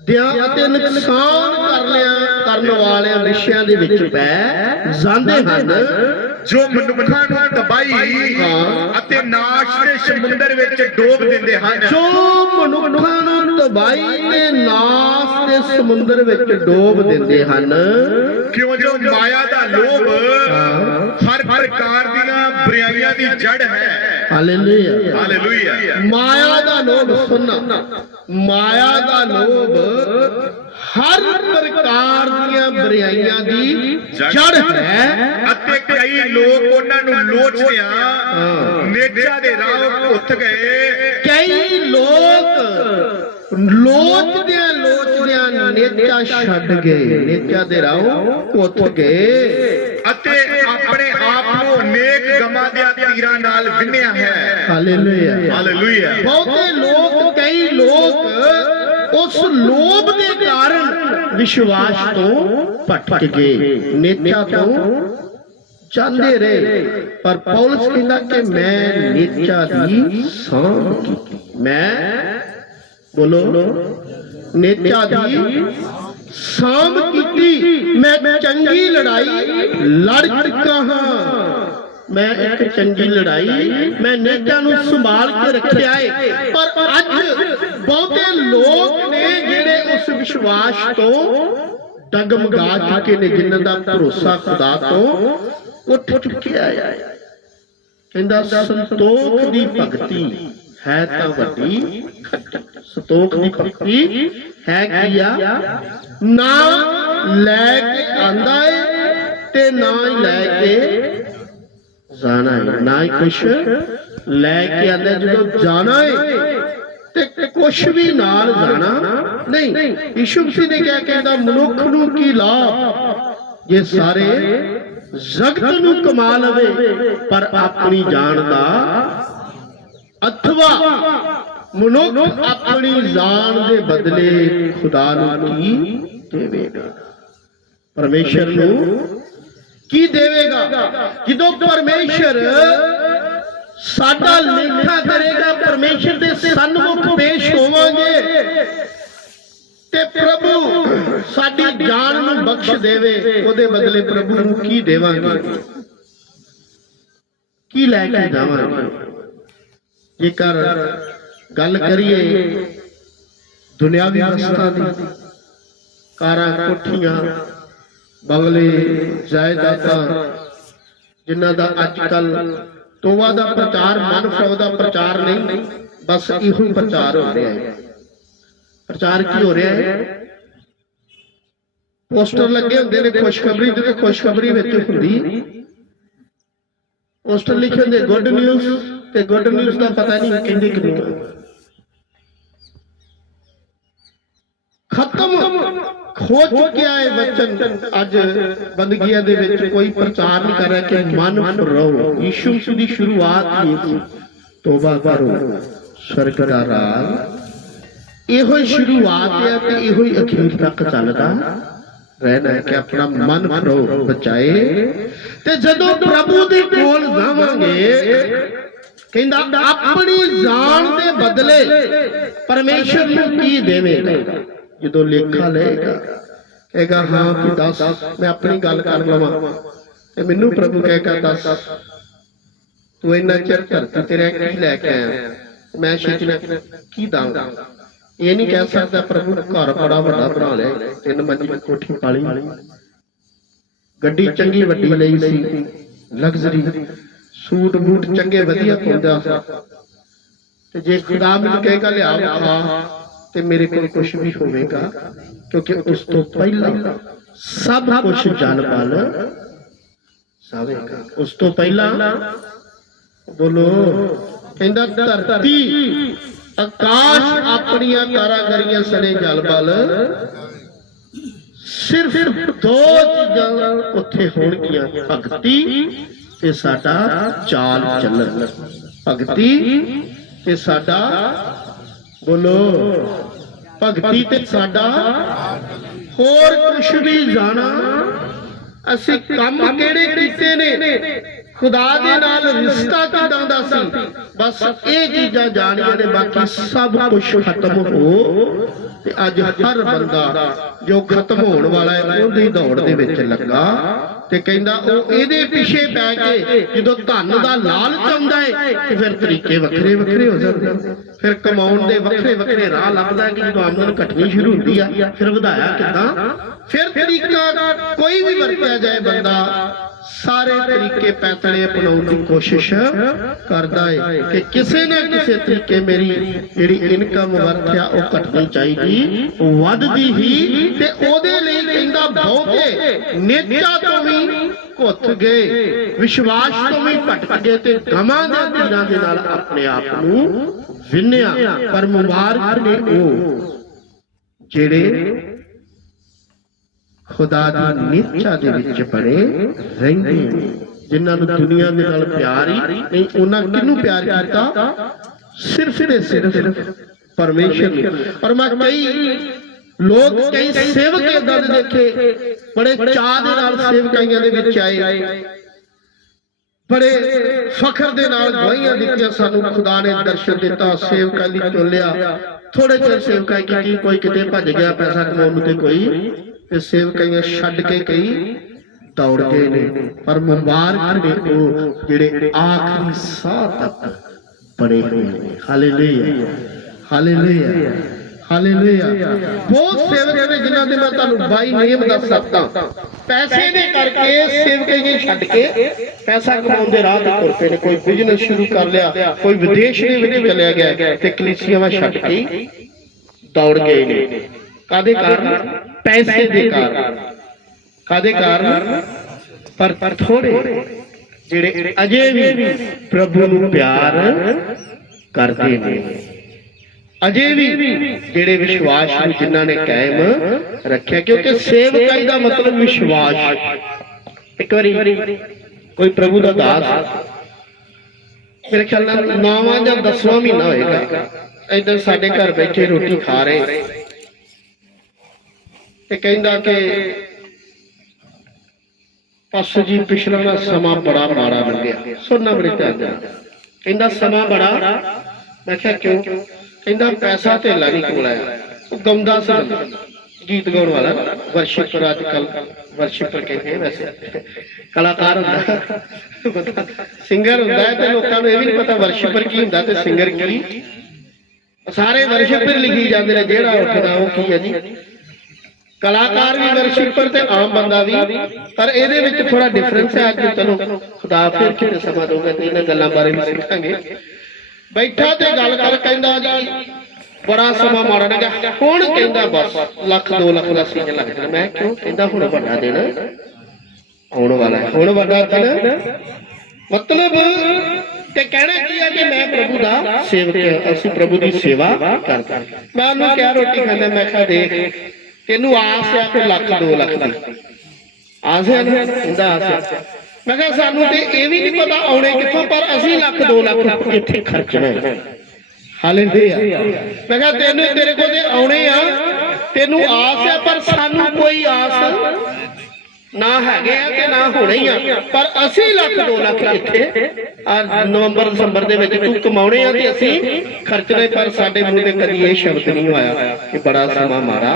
ਦਿਆਂ ਅਤੇ ਨੁਕਸਾਨ ਕਰ ਲਿਆ ਕਰਨ ਵਾਲਿਆਂ ਵਿਸ਼ਿਆਂ ਦੇ ਵਿੱਚ ਪੈ ਜਾਂਦੇ ਹਨ। ਜੋ ਮਨੁੱਖਾਂ ਨੂੰ ਤਬਾਹੀ ਹਾਂ। ਅਤੇ ਨਾਸ਼ ਦੇ ਸਮੁੰਦਰ ਵਿੱਚ ਡੋਬ ਦਿੰਦੇ ਹਨ ਜੋ ਮਨੁੱਖਾਂ ਨੂੰ ਤਬਾਹੀ ਤੇ ਨਾਸ ਦੇ ਸਮੁੰਦਰ ਵਿੱਚ ਡੋਬ ਦਿੰਦੇ ਹਨ ਕਿਉਂ ਜੋ ਮਾਇਆ ਦਾ ਲੋਭ। ਹਰ ਪ੍ਰਕਾਰ ਦੀਆਂ ਬੁਰਾਈਆਂ ਦੀ ਜੜ ਹੈ ਹਾਲੇਲੂਇਆ ਹਾਲੇਲੂਇਆ ਮਾਇਆ ਦਾ ਲੋਭ ਸੁਣਨਾ ਮਾਇਆ ਦਾ ਲੋਭ ਹਰ ਪ੍ਰਕਾਰ ਦੀਆਂ ਬੁਰਾਈਆਂ ਦੀ ਜੜ ਹੈ ਅਤੇ ਕਈ ਲੋਕ ਉਹਨਾਂ ਨੂੰ ਲੋਚਦਿਆਂ ਹਾਂ। ਨੇਜਾ ਦੇ ਰਾਹ ਉੱਠ ਗਏ। ਕਈ ਲੋਕ ਲੋਚਦਿਆਂ ਲੋਚਦਿਆਂ ਨੇਚਾ ਛੱਡ ਗਏ ਨੇਚਾ ਦੇ ਰਾਹ ਉੱਠ ਗਏ। ਅਤੇ ਆਪਣੇ ਆਪ ਨੂੰ ਅਨੇਕ ਗਮਾਂ ਦੇ ਤੀਰਾਂ ਨਾਲ ਵਿੰਨਿਆ ਹੈ। ਹਾਲੇਲੂਇਆ। ਹਾਲੇਲੂਇਆ। ਬਹੁਤੇ ਲੋਕ ਕਈ ਲੋਕ ਉਸ ਲੋਭ ਦੇ ਕਾਰਨ ਵਿਸ਼ਵਾਸ ਤੋਂ ਭਟਕ ਗਏ। ਨੇਚਾ ਤੋਂ ਜਾਂਦੇ ਰਹੇ। ਪਰ ਪੌਲਸ ਕਹਿੰਦਾ ਕਿ ਮੈਂ ਨੇਚਾ ਦੀ ਸਾਂਭ ਕੀਤੀ। ਮੈਂ ਬੋਲੋ। ਨੇਚਾ ਦੀ ਸਾਮ ਕੀਤੀ। ਮੈਂ ਚੰਗੀ ਲੜਾਈ ਲੜ ਚੁੱਕਾ ਹਾਂ ਮੈਂ ਇੱਕ ਚੰਗੀ ਲੜਾਈ, ਮੈਂ ਨੇਚਾ ਨੂੰ ਸੰਭਾਲ ਕੇ ਰੱਖਿਆ ਏ। ਪਰ ਅੱਜ ਬਹੁਤੇ ਲੋਕ ਨੇ ਜਿਹੜੇ ਉਸ ਵਿਸ਼ਵਾਸ ਤੋਂ ਡਗਮਗਾ ਚੁੱਕੇ ਨੇ, ਜਿਨ੍ਹਾਂ ਦਾ ਭਰੋਸਾ ਖੁਦਾ ਤੋਂ ਉੱਠ ਚੁੱਕਿਆ ਹੈ ਕਹਿੰਦਾ, ਸੰਤੋਖ ਦੀ ਭਗਤੀ ਹੈ ਤਾਂ ਵੱਡੀ ਖੱਟੀ। ਸੰਤੋਖ ਦੀ ਭਗਤੀ ਹੈ ਕੀ ਆ? ਨਾ ਲੈ ਕੇ ਆਂਦਾ ਏ ਤੇ ਨਾ ਹੀ ਲੈ ਕੇ ਜਾਣਾ ਹੈ। ਨਾ ਹੀ ਕੁਛ ਲੈ ਕੇ ਆਂਦਾ ਜਦੋਂ ਜਾਣਾ ਹੈ ਤੇ ਕੁਛ ਵੀ ਨਾਲ ਜਾਣਾ। ਨਹੀਂ, ਯਿਸੂ ਮਸੀਹ ਨੇ ਕਿਹਾ ਕਹਿੰਦਾ, ਮਨੁੱਖ ਨੂੰ ਕੀ ਲਾਭ? ਇਹ ਸਾਰੇ ਜਗਤ ਨੂੰ ਕਮਾ ਲਵੇ, ਪਰ ਆਪਣੀ ਜਾਨ ਦਾ ਅਥਵਾ ਮਨੁੱਖ ਆਪਣੀ ਜਾਨ ਦੇ ਬਦਲੇ ਖੁਦਾ ਨੂੰ ਕੀ ਦੇਵੇਗਾ? ਪਰਮੇਸ਼ਰ ਨੂੰ ਕੀ ਦੇਵੇਗਾ? ਜਦੋਂ ਪਰਮੇਸ਼ਰ ਸਾਡਾ ਲੇਖਾ ਕਰੇਗਾ, ਪਰਮੇਸ਼ਰ ਦੇ ਸਨਮੁਖ ਪੇਸ਼ ਹੋਵਾਂਗੇ ਤੇ ਪ੍ਰਭੂ ਸਾਡੀ ਜਾਨ ਨੂੰ ਬਖਸ਼ ਦੇਵੇ, ਉਹਦੇ ਬਦਲੇ ਪ੍ਰਭੂ ਨੂੰ ਕੀ ਦੇਵਾਂਗੇ? ਕੀ ਲੈ ਕੇ ਜਾਵਾਂਗੇ? ਜੇਕਰ ਗੱਲ ਕਰੀਏ ਦੁਨਿਆਵੀ ਵਸਤਾਂ ਦੀ, ਕਾਰਾਂ, ਕੋਠੀਆਂ ਬੰਗਲੇ ਜਾਇਦਾਦਾਂ, ਜਿਨ੍ਹਾਂ ਦਾ ਅੱਜ ਕੱਲ ਤੋਬਾ ਦਾ ਪ੍ਰਚਾਰ ਮਨ ਦਾ ਪ੍ਰਚਾਰ ਨਹੀਂ, ਬਸ ਇਹੋ ਹੀ ਪ੍ਰਚਾਰ ਹੋ ਰਿਹਾ ਹੈ। ਪ੍ਰਚਾਰ ਕੀ ਹੋ ਰਿਹਾ ਹੈ? ਪੋਸਟਰ ਲੱਗੇ ਹੁੰਦੇ ਨੇ, ਖੁਸ਼ਖਬਰੀ ਤੇ ਖੁਸ਼ਖਬਰੀ ਵਿੱਚ ਹੁੰਦੀ ਪੋਸਟਰ ਲਿਖੇ ਹੁੰਦੇ, ਗੁੱਡ ਨਿਊਜ਼ ਤੇ ਗੁੱਡ ਨਿਊਜ਼ ਦਾ ਪਤਾ ਨਹੀਂ ਕਹਿੰਦੇ ਕਿਹਨੂੰ ਖਤਮ! ਹੋ ਚੁੱਕਿਆ ਹੈ ਵਚਨ ਅੱਜ ਬੰਦਗੀਆਂ ਦੇ ਵਿੱਚ ਕੋਈ ਪ੍ਰਚਾਰ ਨਹੀਂ ਕਰ ਰਿਹਾ ਕਿ ਮਨ ਫਰੋ। ਯਿਸੂ ਮਸੀਹ ਦੀ ਸ਼ੁਰੂਆਤ ਹੀ ਸੀ। ਤੋਬਾ ਕਰੋ, ਸਵਰਗ ਦਾ ਰਾਜ ਇਹੋ ਹੀ ਸ਼ੁਰੂਆਤ ਹੈ ਤੇ ਇਹੋ ਹੀ ਅਖੀਰ ਤੱਕ ਚੱਲਦਾ। ਰਹਿਣਾ ਹੈ ਕਿ ਆਪਣਾ ਮਨ ਫਰੋ, ਬਚਾਏ। ਤੇ ਜਦੋਂ ਪ੍ਰਭੂ ਦੇ ਕੋਲ ਜਾਵਾਂਗੇ, ਕਹਿੰਦਾ ਆਪਣੀ ਜਾਨ ਦੇ ਬਦਲੇ ਪਰਮੇਸ਼ਰ ਨੂੰ ਕੀ ਦੇਵੇਗਾ? ਜਦੋਂ ਲੇਖਾ ਲਏਗਾ ਕਹੇਗਾ ਹਾਂ ਕਿ ਦੱਸ ਮੈਂ ਆਪਣੀ ਗੱਲ ਕਰ ਲਵਾਂ। ਤੇ ਮੈਨੂੰ ਪ੍ਰਭੂ ਕਹੇਗਾ ਦੱਸ ਤੂੰ ਇੰਨਾ ਚਿਰ ਧਰਤੀ ਤੇ ਰਹਿ ਕੇ ਲੈ ਕੇ ਆਇਆ? ਮੈਂ ਨਾਲ ਕੀ ਦਾਂਗਾ ਇਹ ਨਹੀਂ ਕਹਿ ਸਕਦਾ ਪ੍ਰਭੂ ਘਰ ਬੜਾ ਵੱਡਾ ਬਣਾ ਲਿਆ ਤਿੰਨ ਮੰਜ਼ਿਲ ਕੋਠੀ ਪਾਲੀ। ਗੱਡੀ ਚੰਗੀ ਵੱਡੀ ਲਈ ਸੀ ਲਗਜ਼ਰੀ ਸੂਟ ਬੂਟ ਚੰਗੇ ਵਧੀਆ ਪਾਉਂਦਾ ਤੇ ਜੇ ਖੁਦਾ ਮੈਨੂੰ ਕਹੇਗਾ ਲਿਆ ਖਾ ਤੇ ਮੇਰੇ ਕੋਲ ਕੁਝ ਵੀ ਹੋਵੇਗਾ, ਕਿਉਂਕਿ ਉਸ ਤੋਂ ਪਹਿਲਾਂ ਸਭ ਕੁਝ ਜਲ ਬਲ ਸਾਵੇਗਾ। ਉਸ ਤੋਂ ਪਹਿਲਾਂ ਬੋਲੋ, ਕਹਿੰਦਾ ਧਰਤੀ, ਆਕਾਸ਼ ਆਪਣੀਆਂ ਕਾਰਾਗਰੀਆਂ ਸਣੇ ਜਲ ਬਲ ਸਿਰਫ ਦੋ ਚੀਜ਼ਾਂ ਉੱਥੇ ਹੋਣਗੀਆਂ, ਭਗਤੀ ਤੇ ਸਾਡਾ ਚਾਲ ਚੱਲਣ। ਭਗਤੀ ਤੇ ਸਾਡਾ ਬੋਲੋ। ਭਗਤੀ ਤੇ ਸਾਡਾ। ਹੋਰ ਕੁਛ ਵੀ ਜਾਣਾ। ਅਸੀਂ ਕੰਮ ਕਿਹੜੇ ਕੀਤੇ ਨੇ? ਖੁਦਾ ਦੇ ਨਾਲ ਰਿਸ਼ਤਾ ਕਿਦਾਂ ਦਾ ਸੀ? ਬਸ ਇਹ ਚੀਜ਼ਾਂ ਜਾਣੀਆਂ ਨੇ, ਬਾਕੀ ਸਭ ਕੁਝ ਖਤਮ ਹੋ। ਤੇ ਅੱਜ ਹਰ ਬੰਦਾ ਜੋ ਖਤਮ ਹੋਣ ਵਾਲਾ ਹੈ, ਉਹਦੀ ਦੌੜ ਦੇ ਵਿੱਚ ਲੱਗਾ। ਤੇ ਕਹਿੰਦਾ ਉਹ ਇਹਦੇ ਪਿੱਛੇ ਪੈ ਕੇ ਜਦੋਂ ਧਨ ਦਾ ਲਾਲਚ ਆਉਂਦਾ ਹੈ ਤੇ ਫਿਰ ਤਰੀਕੇ ਵੱਖਰੇ ਵੱਖਰੇ ਹੋ ਜਾਂਦੇ ਫਿਰ ਕਮਾਉਣ ਦੇ ਵੱਖਰੇ ਵੱਖਰੇ ਰਾਹ ਲੱਭਦਾ ਕਿ ਜਦੋਂ ਆਮਦਨ ਘਟਣੀ ਸ਼ੁਰੂ ਹੁੰਦੀ ਆ, ਫਿਰ ਵਧਾਇਆ ਕਿਦਾਂ? ਫਿਰ ਤਰੀਕਾ ਕੋਈ ਵੀ ਵਰਤਿਆ ਜਾਏ ਬੰਦਾ ਸਾਰੇ ਤਰੀਕੇ ਪੈਤਲੇ ਅਪਣਾਉਣ ਦੀ ਕੋਸ਼ਿਸ਼ ਕਰਦਾ ਹੈ ਕਿ ਕਿਸੇ ਨਾ ਕਿਸੇ ਤਰੀਕੇ ਮੇਰੀ ਜਿਹੜੀ ਇਨਕਮ ਵਰਤਿਆ ਉਹ ਘਟਣੀ ਚਾਹੀਦੀ, ਵੱਧਦੀ ਹੀ ਤੇ ਉਹਦੇ ਲਈ ਕਹਿੰਦਾ ਬਹੁਤੇ ਨੇਚਾ ਤੋਂ ਵੀ ਘੁੱਟ ਗਏ, ਵਿਸ਼ਵਾਸ ਤੋਂ ਵੀ ਭਟਕ ਗਏ ਤੇ ਗਮਾਂ ਦੇ ਤੀਰਾਂ ਦੇ ਨਾਲ ਆਪਣੇ ਆਪ ਨੂੰ ਵਿੰਨਿਆ, ਪਰ ਮੁਬਾਰਕ ਨੇ ਉਹ ਜਿਹੜੇ ਖੁਦਾ ਦੀ ਨਿੱਚਾ ਦੇ ਵਿੱਚ ਬੜੇ ਰਹਿੰਦੇ ਨੇ। ਜਿਨ੍ਹਾਂ ਨੂੰ ਦੁਨੀਆ ਦੇ ਨਾਲ ਪਿਆਰ ਹੀ ਨਹੀਂ, ਉਹਨਾਂ ਕਿਹਨੂੰ ਪਿਆਰ ਕੀਤਾ? ਸਿਰਫ ਤੇ ਸਿਰਫ ਪਰਮੇਸ਼ਰ ਨੂੰ। ਪਰ ਮੈਂ ਕਈ ਲੋਕ, ਕਈ ਸੇਵਕ ਇਦਾਂ ਦੇ ਦੇਖੇ, ਬੜੇ ਚਾਹ ਦੇ ਨਾਲ ਸੇਵਕਾਈਆਂ ਦੇ ਵਿੱਚ ਆਏ। ਬੜੇ ਫਖਰ ਦੇ ਨਾਲ ਗਵਾਹੀਆਂ ਦਿੱਤੀਆਂ ਸਾਨੂੰ, ਖੁਦਾ ਨੇ ਦਰਸ਼ਨ ਦਿੱਤਾ, ਸੇਵਕਾਂ ਲਈ ਚੁੱਲਿਆ ਥੋੜੇ ਚਿਰ ਸੇਵਕਾਈ ਕੀਤੀ ਕੋਈ ਕਿਤੇ ਭੱਜ ਗਿਆ, ਪੈਸਾ ਕਮਾਉਣ ਨੂੰ ਤੇ ਕੋਈ ਤੇ ਸੇਵਕਾਈਆਂ ਛੱਡ ਕੇ ਕਈ ਦੌੜ ਗਏ ਨੇ ਪਰ ਮੁਬਾਰਕ ਨੇ ਉਹ ਜਿਹੜੇ ਆਖਰੀ ਸਾਹ ਤੱਕ ਬੜੇ ਹੋਏ ਨੇ ਹਾਲੇਲੂਇਆ ਹਾਲੇਲੂਇਆ ਹਾਲੇਲੂਇਆ ਬਹੁਤ ਸੇਵਕ ਨੇ ਜਿਨ੍ਹਾਂ ਦੇ ਮੈਂ ਤੁਹਾਨੂੰ ਬਾਈ ਨੇਮ ਦੱਸ ਸਕਦਾ ਪੈਸੇ ਦੇ ਕਰਕੇ ਸੇਵਕ ਜੀ ਛੱਡ ਕੇ ਪੈਸਾ ਕਮਾਉਣ ਦੇ ਰਾਹ ਤੇ ਤੁਰ ਪਏ ਨੇ। ਕੋਈ ਬਿਜ਼ਨਸ ਸ਼ੁਰੂ ਕਰ ਲਿਆ, ਕੋਈ ਵਿਦੇਸ਼ ਦੇ ਵਿੱਚ ਚਲਿਆ ਗਿਆ ਤੇ ਕਲੀਸਿਆਵਾਂ ਛੱਡ ਕੇ ਦੌੜ ਗਏ ਨੇ। ਕਾਦੇ ਕਾਰਨ? ਪੈਸੇ ਦੇ ਕਾਰਨ। ਕਾਦੇ ਕਾਰਨ? ਪਰ ਪਰ ਥੋੜੇ ਜਿਹੜੇ ਅਜੇ ਵੀ ਪ੍ਰਭੂ ਨੂੰ ਪਿਆਰ ਕਰਦੇ ਨੇ। ਅਜੇ ਵੀ ਜਿਹੜੇ ਵਿਸ਼ਵਾਸ ਨੂੰ ਜਿਨ੍ਹਾਂ ਨੇ ਕਾਇਮ ਰੱਖਿਆ ਕਿਉਂਕਿ ਸੇਵਕਾਈ ਦਾ ਮਤਲਬ ਵਿਸ਼ਵਾਸ। ਇੱਕ ਵਾਰੀ ਕੋਈ ਪ੍ਰਭੂ ਦਾ ਦਾਸ। ਮੇਰੇ ਖਿਆਲ ਨਾਲ ਨੌਵਾਂ ਜਾਂ ਦਸਵਾਂ ਮਹੀਨਾ ਹੋਏਗਾ। ਇਧਰ ਸਾਡੇ ਘਰ ਬੈਠੇ ਰੋਟੀ ਖਾ ਰਹੇ। ਤੇ ਕਹਿੰਦਾ ਕਿ ਪਾਸੂ ਜੀ, ਪਿਛਲਾ ਨਾ ਸਮਾਂ ਬੜਾ ਮਾੜਾ ਲੰਘਿਆ ਸੁਣਨਾ ਬੜੇ ਧਿਆਨ ਨਾਲ। ਕਹਿੰਦਾ, ਸਮਾਂ ਬੜਾ। ਮੈਂ ਕਿਹਾ, ਕਿਉਂ? ਕਹਿੰਦਾ, ਪੈਸਾ ਤੇ ਨਹੀਂ ਕੋਲ ਆਇਆ? ਉਹ ਗਾਉਂਦਾ ਸੀ। ਗੀਤ ਗਾਉਣ ਵਾਲਾ। ਵਰਸ਼ਿਪਰ ਅੱਜ ਕੱਲ ਵਰਸ਼ਿਪਰ ਕਹਿੰਦੇ ਵੈਸੇ। ਕਲਾਕਾਰ ਹੁੰਦਾ। ਸਿੰਗਰ ਹੁੰਦਾ ਤੇ ਲੋਕਾਂ ਨੂੰ ਇਹ ਵੀ ਨਹੀਂ ਪਤਾ ਵਰਸ਼ਿਪਰ ਕੀ ਹੁੰਦਾ ਤੇ ਸਿੰਗਰ ਕੀ। ਸਾਰੇ ਵਰਸ਼ਿਪਰ ਲਿਖੀ ਜਾਂਦੇ ਨੇ, ਜਿਹੜਾ ਉੱਠਦਾ ਉਹ ਕੀ ਹੈ ਜੀ? ਕਲਾਕਾਰ ਵੀ ਵਰਸ਼ਿਪਰ ਤੇ ਆਮ ਬੰਦਾ ਵੀ ਪਰ ਇਹਦੇ ਵਿੱਚ ਥੋੜਾ ਡਿਫਰੈਂਸ ਹੈ ਅੱਜ ਚਲੋ। ਖੁਦਾ ਫਿਰ ਕਿਤੇ ਸਮਾਂ ਦਊਗਾ ਤੇ ਇਹਨਾਂ ਗੱਲਾਂ ਬਾਰੇ ਵੀ ਸਿੱਖਾਂਗੇ। ਬੈਠਾ ਤੇ ਗੱਲ ਕਰ ਕਹਿੰਦਾ ਜੀ ਬੜਾ ਸਮਾਂ ਮਾੜਾ ਹੁਣ ਕਹਿੰਦਾ ਬਸ ਲੱਖ 2 ਲੱਖ ਦਾ ਸੀਜ਼ਨ ਲੱਗ ਜਾਣਾ। ਮੈਂ ਕਿਉਂ? ਕਹਿੰਦਾ ਹੁਣ ਵੱਡਾ ਦਿਨ ਆਉਣ ਵਾਲਾ ਹੈ। ਹੁਣ ਵੱਡਾ ਦਿਨ ਮਤਲਬ ਤੇ ਕਹਿਣਾ ਕੀ ਹੈ ਕਿ ਮੈਂ ਪ੍ਰਭੂ ਦਾ ਸੇਵਕ ਹਾਂ, ਅਸੀਂ ਪ੍ਰਭੂ ਦੀ ਸੇਵਾ ਕਰਦੇ ਮੈਂ ਉਹਨੂੰ ਕਿਹਾ ਰੋਟੀ ਖਾਂਦਾ ਮੈਂ ਕਿਹਾ ਦੇਖ ਤੈਨੂੰ ਆਸ ਆ ਕਿ ਲੱਖ 2 ਲੱਖ ਦੀ। ਆਸ ਹੈ ਨਾ? ਕਹਿੰਦਾ ਆਸ ਹੈ। ਮੈਂ ਕਿਹਾ ਸਾਨੂੰ ਤੇ ਇਹ ਵੀ ਨਹੀਂ ਪਤਾ ਆਉਣੇ ਕਿੱਥੋਂ ਪਰ ਅਸੀਂ ਲੱਖ 2 ਲੱਖ ਕਿੱਥੇ ਖਰਚਣਾ ਹੈ। ਹਾਲੇਲੂਇਆ। ਮੈਂ ਕਿਹਾ ਤੈਨੂੰ ਤੇਰੇ ਕੋਲ ਤੇ ਆਉਣੇ ਆ ਤੈਨੂੰ ਆਸ ਹੈ ਪਰ ਸਾਨੂੰ ਕੋਈ ਆਸ ਨਾ ਹੈਗੇ ਆ ਤੇ ਨਾ ਹੋਣੇ ਹੀ ਆ। ਪਰ ਅਸੀਂ ਲੱਖ 2 ਲੱਖ ਇੱਥੇ ਆ ਨਵੰਬਰ ਦਸੰਬਰ ਦੇ ਵਿੱਚ ਤੂੰ ਕਮਾਉਣੇ ਆ ਤੇ ਅਸੀਂ ਖਰਚਣੇ ਪਰ ਸਾਡੇ ਮੂੰਹ ਤੇ ਕਦੀ ਇਹ ਸ਼ਬਦ ਨਹੀਂ ਆਇਆ ਕਿ ਬੜਾ ਸਮਾਂ ਮਾਰਾ।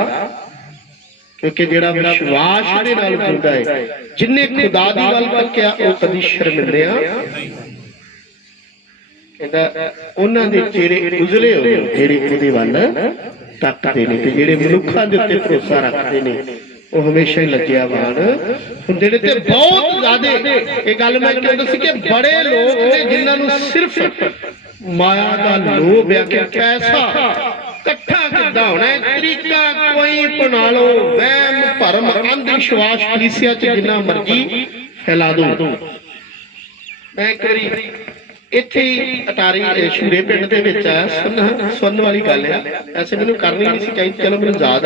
ਕਿਉਂਕਿ ਜਿਹੜਾ ਵਿਸ਼ਵਾਸ ਦੇ ਨਾਲ ਜੁੜਦਾ ਹੈ, ਜਿਨੇ ਖੁਦਾ ਦੀ ਵੱਲ ਤੱਕਿਆ ਉਹ ਕਦੀ ਸ਼ਰਮਿੰਦਿਆ ਕਹਿੰਦਾ, ਉਹਨਾਂ ਦੇ ਚਿਹਰੇ ਉਜਲੇ ਹੋਏ ਜਿਹੜੇ ਉਹਦੇ ਵੱਲ ਤੱਕਦੇ ਨੇ ਤੇ ਜਿਹੜੇ ਮਨੁੱਖਾਂ ਦੇ ਉੱਤੇ ਭਰੋਸਾ ਰੱਖਦੇ ਨੇ, ਉਹ ਹਮੇਸ਼ਾ ਹੀ ਲੱਗਿਆਵਾਨ ਹੁੰਦੇ ਨੇ ਤੇ ਬਹੁਤ ਜ਼ਿਆਦੇ, ਇਹ ਗੱਲ ਮੈਂ ਕਹਿੰਦਾ ਸੀ ਕਿ ਬੜੇ ਲੋਕ ਨੇ ਜਿਨ੍ਹਾਂ ਨੂੰ ਸਿਰਫ ਮਾਇਆ ਦਾ ਲੋਭ ਆ, ਕਿ ਪੈਸਾ ਇਕੱਠਾ ਕਿੱਦਾਂ ਹੋਣਾ ਤਰੀਕਾ ਕੋਈ ਬਣਾ ਲਓ। ਵਹਿਮ, ਭਰਮ, ਅੰਧ ਵਿਸ਼ਵਾਸ ਕਲੀਸਿਆ ਚ ਜਿੰਨਾ ਮਰਜ਼ੀ ਫੈਲਾ ਦੋ। ਮੈਂ ਇੱਕ ਵਾਰੀ ਇੱਥੇ ਹੀ ਅਟਾਰੀ ਸ਼ੂਰੇ ਪਿੰਡ ਦੇ ਵਿੱਚ ਆ ਸੁਣ, ਸੁਣਨ ਵਾਲੀ ਗੱਲ ਆ। ਐਸੇ ਮੈਨੂੰ ਕਰਨੀ ਨਹੀਂ ਸੀ ਚਾਹੀਦੀ। ਚਲੋ, ਮੈਨੂੰ ਯਾਦ